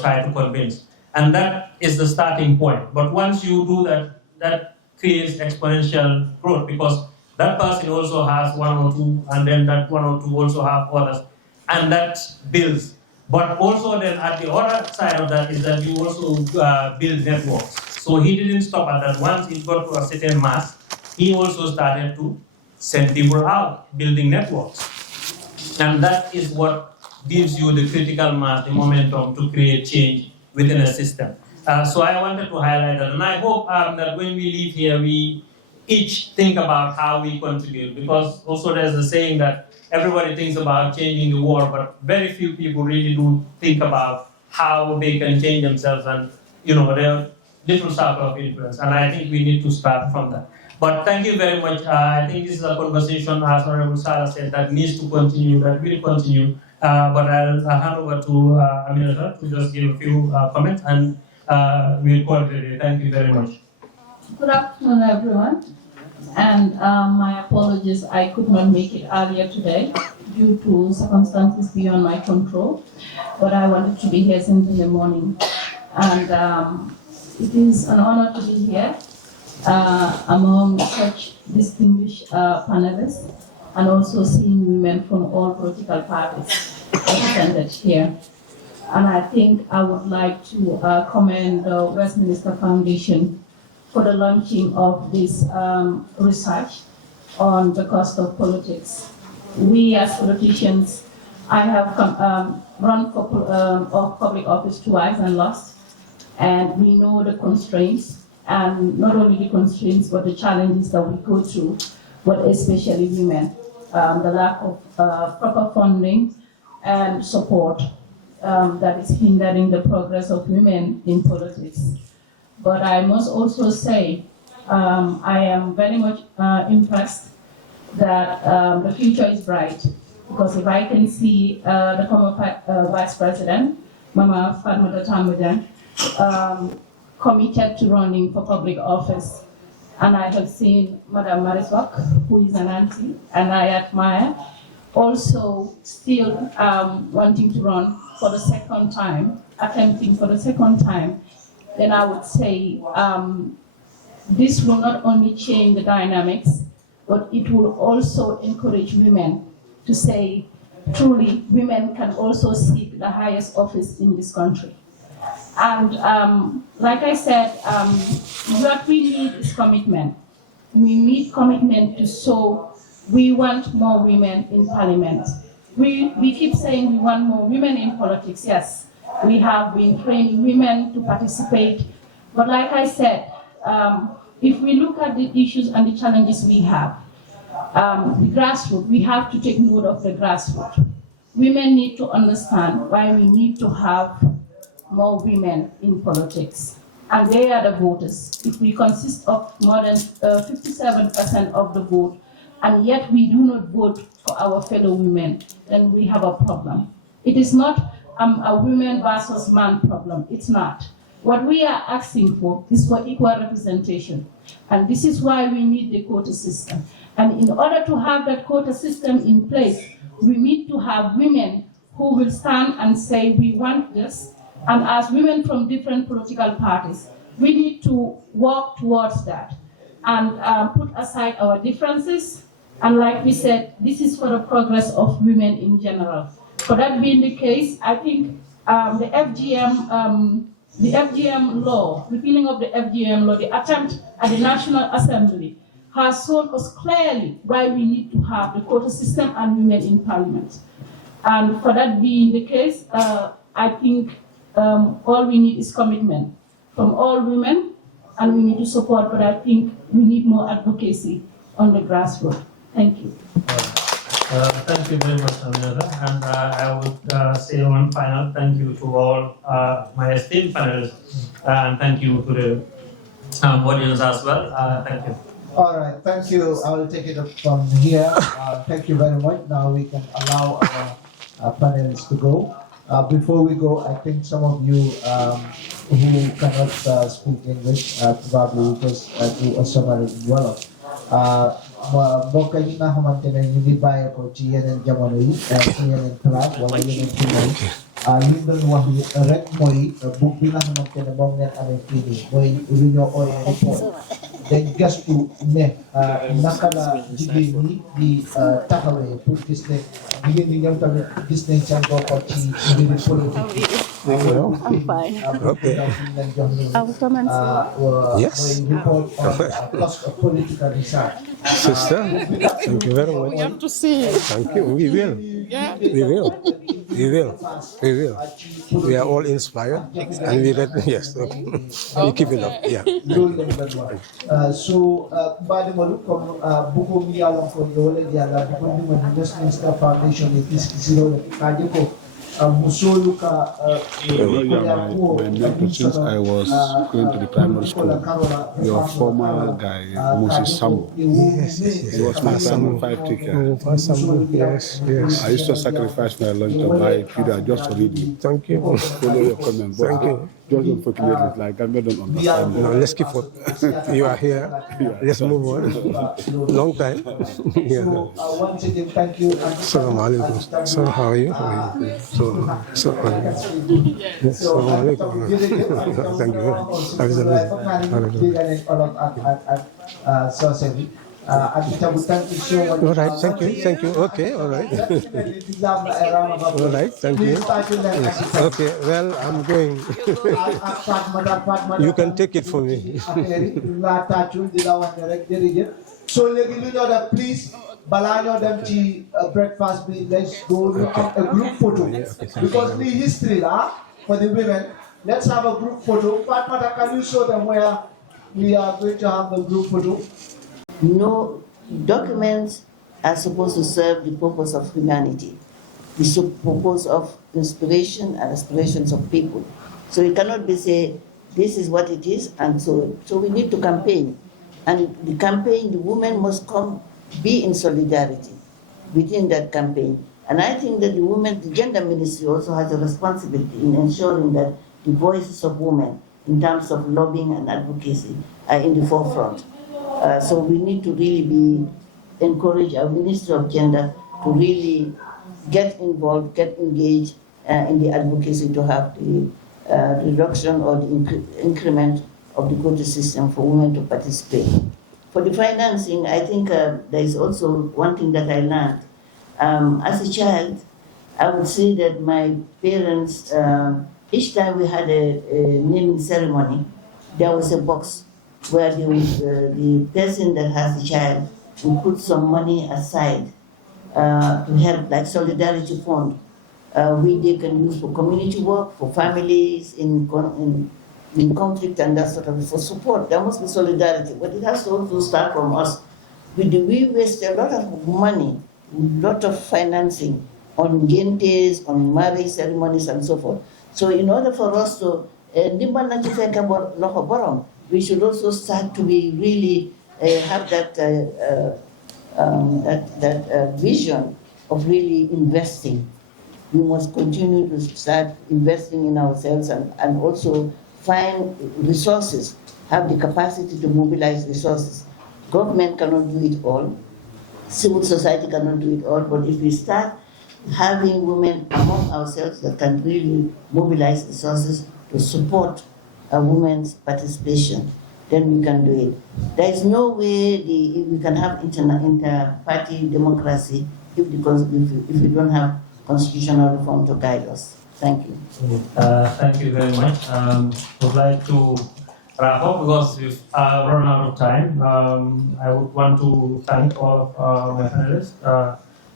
try to convince. And that is the starting point. But once you do that, that creates exponential growth because that person also has one or two, and then that one or two also have others, and that builds. But also then at the other side of that is that you also build networks. So he didn't stop at that. Once it got to a certain mass, he also started to send people out, building networks. And that is what gives you the critical mass, the momentum to create change within a system. So I wanted to highlight that. And I hope that when we leave here, we each think about how we contribute. Because also there's a saying that everybody thinks about changing the world, but very few people really do think about how they can change themselves and, their little circle of influence. And I think we need to start from that. But thank you very much. I think this is a conversation, as Honorable Sarah said, that needs to continue, that will continue. But I'll hand over to Aminata to just give a few comments, and we'll call it a day. Thank you very much. Good afternoon, everyone. And my apologies, I could not make it earlier today due to circumstances beyond my control. But I wanted to be here since in the morning. And it is an honor to be here among such distinguished panelists, and also seeing women from all political parties represented here. And I think I would like to commend the Westminster Foundation for the launching of this research on the cost of politics. We as politicians, I have run for public office twice and lost, and we know the constraints, and not only the constraints, but the challenges that we go through, but especially women, the lack of proper funding and support that is hindering the progress of women in politics. But I must also say, I am very much impressed that the future is bright, because if I can see the former Vice President, Mama Fatmata Tamajan, committed to running for public office, and I have seen Madam Mariswak, who is an auntie, and I admire, also still wanting to run for the second time, attempting for the second time, then I would say this will not only change the dynamics, but it will also encourage women to say, truly, women can also seek the highest office in this country. And like I said, what we need is commitment. We need commitment to show we want more women in parliament. We keep saying we want more women in politics, yes. We have been training women to participate. But like I said, if we look at the issues and the challenges we have, the grassroots, we have to take note of the grassroots. Women need to understand why we need to have more women in politics. And they are the voters. If we consist of more than 57% of the vote, and yet we do not vote for our fellow women, then we have a problem. It is not a women versus man problem. It's not. What we are asking for is for equal representation. And this is why we need the quota system. And in order to have that quota system in place, we need to have women who will stand and say, we want this. And as women from different political parties, we need to work towards that and put aside our differences. And like we said, this is for the progress of women in general. For that being the case, I think the FGM law, repealing of the FGM law, the attempt at the National Assembly, has shown us clearly why we need to have the quota system and women in parliament. And for that being the case, I think all we need is commitment from all women, and we need to support, but I think we need more advocacy on the grassroots. Thank you. Thank you very much, Aminata. And I would say one final thank you to all my esteemed panelists, and thank you to the audience as well. Thank you. All right, thank you. I will take it up from here. Thank you very much. Now we can allow our panelists to go. Before we go, I think some of you who cannot speak English probably will just do a summary in Wolof. Mbokk yi nga xamante ne ñu ngi bàyyi ko ci yeneen jamono yi ci yeneen classe wala yeneen film yi li doon wax rek mooy book bi nga xamante ne moom ngeen amee fii nii mooy lu ñoo ooyee report dañ gëstu ne naka la jigéen ñi di taxawee pour gis ne jigéen ñi ñoom tamit gis nañ seen bopp ci mbiri politique. I'm fine. Okay. I will come and see. Yes. Report on cost of political research. Sister, thank you very much. We have to see. Thank you. We will. Yeah. We will. We will. We will. We are all inspired, and we let yes. We keep it up. Yeah. So, by the way, comme beaucoup de gens ont fait le dialogue, beaucoup de Westminster Foundation et puis zero kaje ko musolu ka since I was going to the primary school, your former guy, Moses Sambo, he was my primary 5 teacher. Yes, yes. I used to sacrifice my lunch to buy period just to read it. Thank you. Follow your comment. Thank you. Just unfortunately, like I don't understand. No, let's keep up. You are here. Let's move on. Long time. Yeah. Once again, thank you. Assalamu alaikum. So how are you? So Assalamu alaikum. Thank you. Thank you so much. All right, thank you. Okay, all right. All right, thank you. Yes. Okay, well, I'm going. You can take it from me. So, please, Balano them breakfast, let's go look up a group photo. Because the history for the women, let's have a group photo. Fatmata, can you show them where we are going to have the group photo? No, documents are supposed to serve the purpose of humanity, the purpose of inspiration and aspirations of people. So it cannot be say, this is what it is, and so we need to campaign. And the campaign, the women must be in solidarity within that campaign. And I think that the gender ministry also has a responsibility in ensuring that the voices of women in terms of lobbying and advocacy are in the forefront. So we need to really encourage our Ministry of Gender to really get involved, get engaged in the advocacy to have the reduction or the increment of the quota system for women to participate. For the financing, I think there is also one thing that I learned. As a child, I would say that my parents, each time we had a naming ceremony, there was a box where the person that has the child will put some money aside to help, like Solidarity Fund. They can use for community work, for families in conflict and that sort of, for support. There must be solidarity, but it has to also start from us. We waste a lot of money, a lot of financing on gentes, on marriage ceremonies and so forth. So in order for us to, we should also start to be really have that vision of really investing. We must continue to start investing in ourselves and also find resources, have the capacity to mobilize resources. Government cannot do it all, civil society cannot do it all, but if we start having women among ourselves that can really mobilize resources to support a woman's participation, then we can do it. There is no way we can have inter-party democracy if we don't have constitutional reform to guide us. Thank you. Thank you very much. I would like to wrap up because we've run out of time. I would want to thank all of my panelists.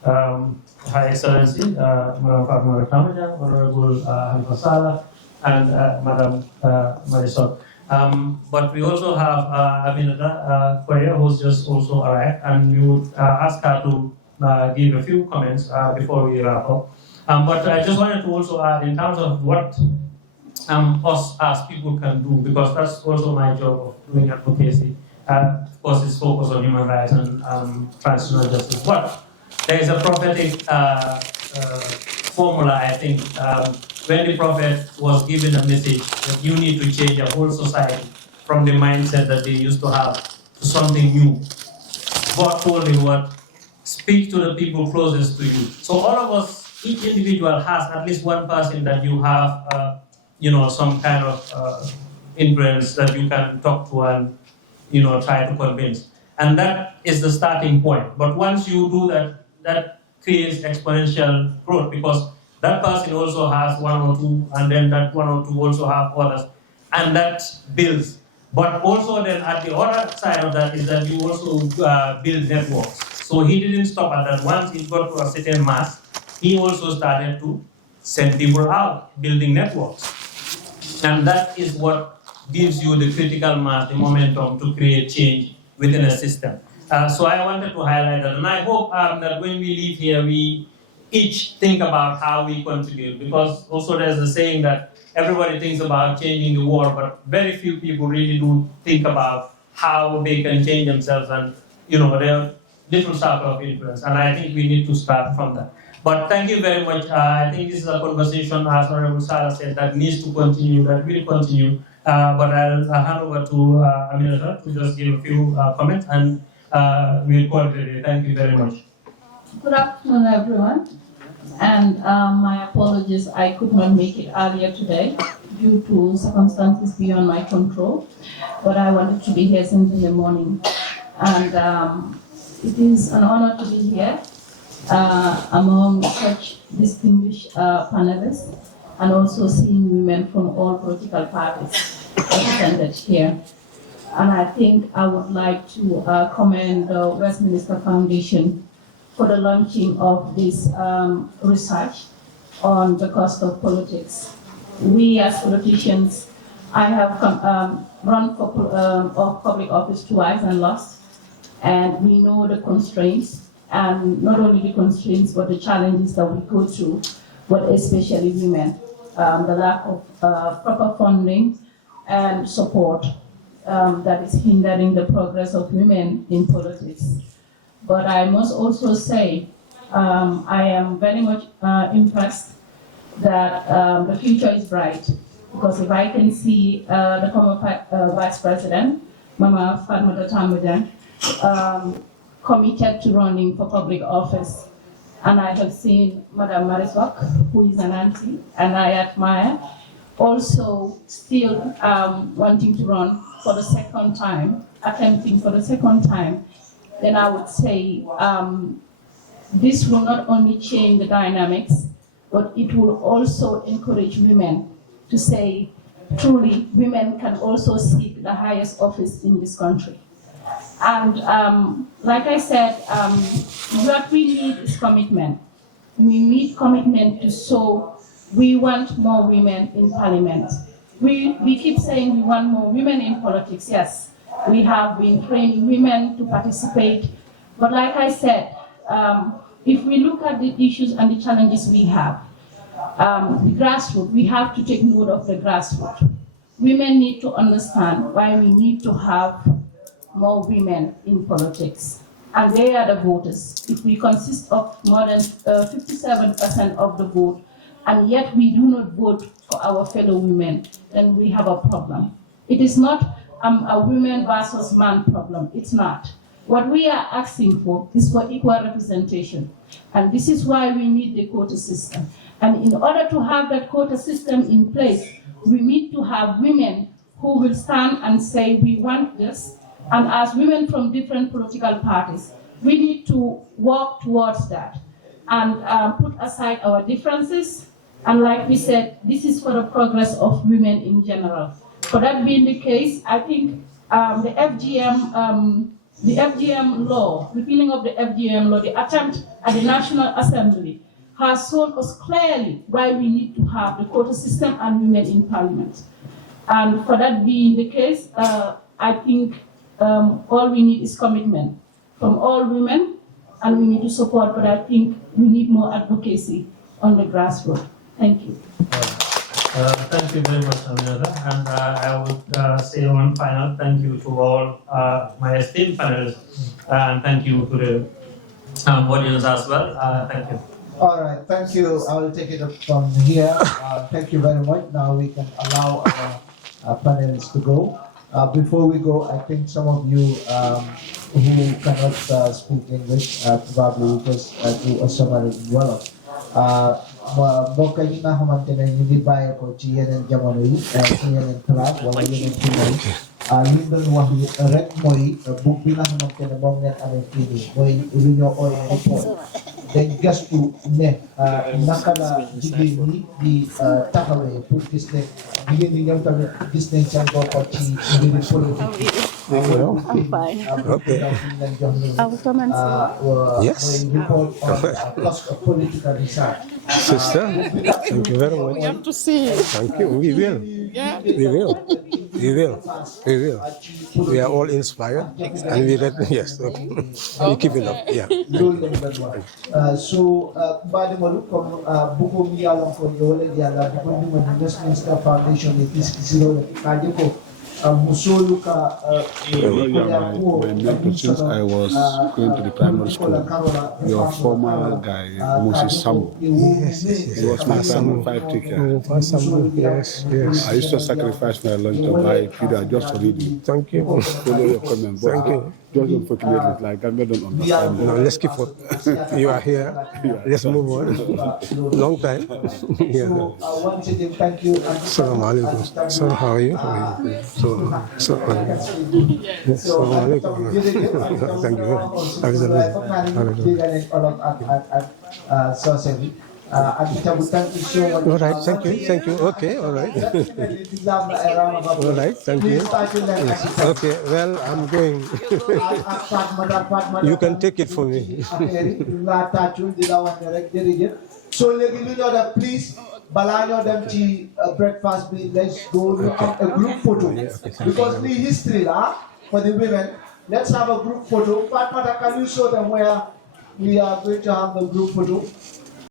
Her Excellency, Madam Fatma Tamaja, Honorable Halifa Saleh, and Madam Marisol. But we also have Aminata Korea, who's just also arrived, and we would ask her to give a few comments before we wrap up. But I just wanted to also add in terms of what us as people can do, because that's also my job of doing advocacy. Of course, it's focused on human rights and transitional justice. But there is a prophetic formula, I think, when the prophet was given a message that you need to change a whole society from the mindset that they used to have to something new. God told him what? Speak to the people closest to you. So all of us, each individual has at least one person that you have, some kind of influence that you can talk to and, try to convince. And that is the starting point. But once you do that, that creates exponential growth because that person also has one or two, and then that one or two also have others, and that builds. But also then at the other side of that is that you also build networks. So he didn't stop at that. Once he got to a certain mass, he also started to send people out, building networks. And that is what gives you the critical mass, the momentum to create change within a system. So I wanted to highlight that. And I hope that when we leave here, we each think about how we contribute. Because also there's a saying that everybody thinks about changing the world, but very few people really do think about how they can change themselves and, their little circle of influence. And I think we need to start from that. But thank you very much. I think this is a conversation, as Honorable Sarah said, that needs to continue, that will continue. But I'll hand over to Aminata to just give a few comments, and we'll call it a day. Thank you very much. Good afternoon, everyone. And my apologies, I could not make it earlier today due to circumstances beyond my control. But I wanted to be here since in the morning. And it is an honor to be here among such distinguished panelists, and also seeing women from all political parties represented here. And I think I would like to commend the Westminster Foundation for the launching of this research on the cost of politics. We as politicians, I have run for public office twice and lost, and we know the constraints, and not only the constraints, but the challenges that we go through, but especially women. The lack of proper funding and support that is hindering the progress of women in politics. But I must also say, I am very much impressed that the future is bright, because if I can see the former Vice President, Mama Fatmata Tambajan, committed to running for public office, and I have seen Madam Mariswak, who is an auntie, and I admire, also still wanting to run for the second time, attempting for the second time, then I would say this will not only change the dynamics, but it will also encourage women to say, truly, women can also seek the highest office in this country. And like I said, what we need is commitment. We need commitment to show we want more women in parliament. We keep saying we want more women in politics. Yes, we have been training women to participate. But like I said, if we look at the issues and the challenges we have, the grassroots, we have to take note of the grassroots. Women need to understand why we need to have more women in politics. And they are the voters. If we consist of more than 57% of the vote, and yet we do not vote for our fellow women, then we have a problem. It is not a women versus man problem. It's not. What we are asking for is for equal representation. And this is why we need the quota system. And in order to have that quota system in place, we need to have women who will stand and say, we want this. And as women from different political parties, we need to work towards that and put aside our differences. And like we said, this is for the progress of women in general. For that being the case, I think the FGM law, repealing of the FGM law, the attempt at the National Assembly, has shown us clearly why we need to have the quota system and women in parliament. And for that being the case, I think all we need is commitment from all women, and we need to support, but I think we need more advocacy on the grassroots. Thank you. Thank you very much, Aminata. And I would say one final thank you to all my esteemed panelists, and thank you to the audience as well. Thank you. All right, thank you. I will take it up from here. Thank you very much. Now we can allow our panelists to go. Before we go, I think some of you who cannot speak English probably will just do a summary in Wolof. Mbokk yi nga xamante ne ñu ngi bàyyi ko ci yeneen jamono yi ci yeneen classe wala yeneen film yi li doon wax rek mooy book bi nga xamante ne moom ngeen amee fii nii mooy lu ñoo ooyee report dañ gëstu ne naka la jigéen ñi di taxawee pour gis ne jigéen ñi ñoom tamit gis nañ seen bopp ci mbiri politique I'm fine. I will come and see. Yes. Report on cost of political research. Sister, thank you very much. We have to see. Thank you. We will. Yeah. We will. We will. We will. We are all inspired, and we let yes. We keep it up. Yeah. So, by the way, comme beaucoup de gens ont fait le dialogue, beaucoup de Westminster Foundation et puis ce qui est Since I was going to the primary school, your former guy, Moses Sambo, he was my primary 5 ticker. Yes, yes. I used to sacrifice my lunch to buy Peter just to read it. Thank you. Follow your comment. Thank you. Just don't fucking it like Gambia don't understand. No, let's keep up. You are here. Let's move on. Long time. Yeah. Once again, thank you. Assalamu alaikum. So how are you? So Assalamu alaikum. Thank you. Thank you so much. All right, thank you. Okay, all right. All right, thank you. Okay, well, I'm going. You can take it from me. So, please, balano them to breakfast. Let's go a group photo because the history for the women. Let's have a group photo. Fatma, can you show them where we are going to have the group photo?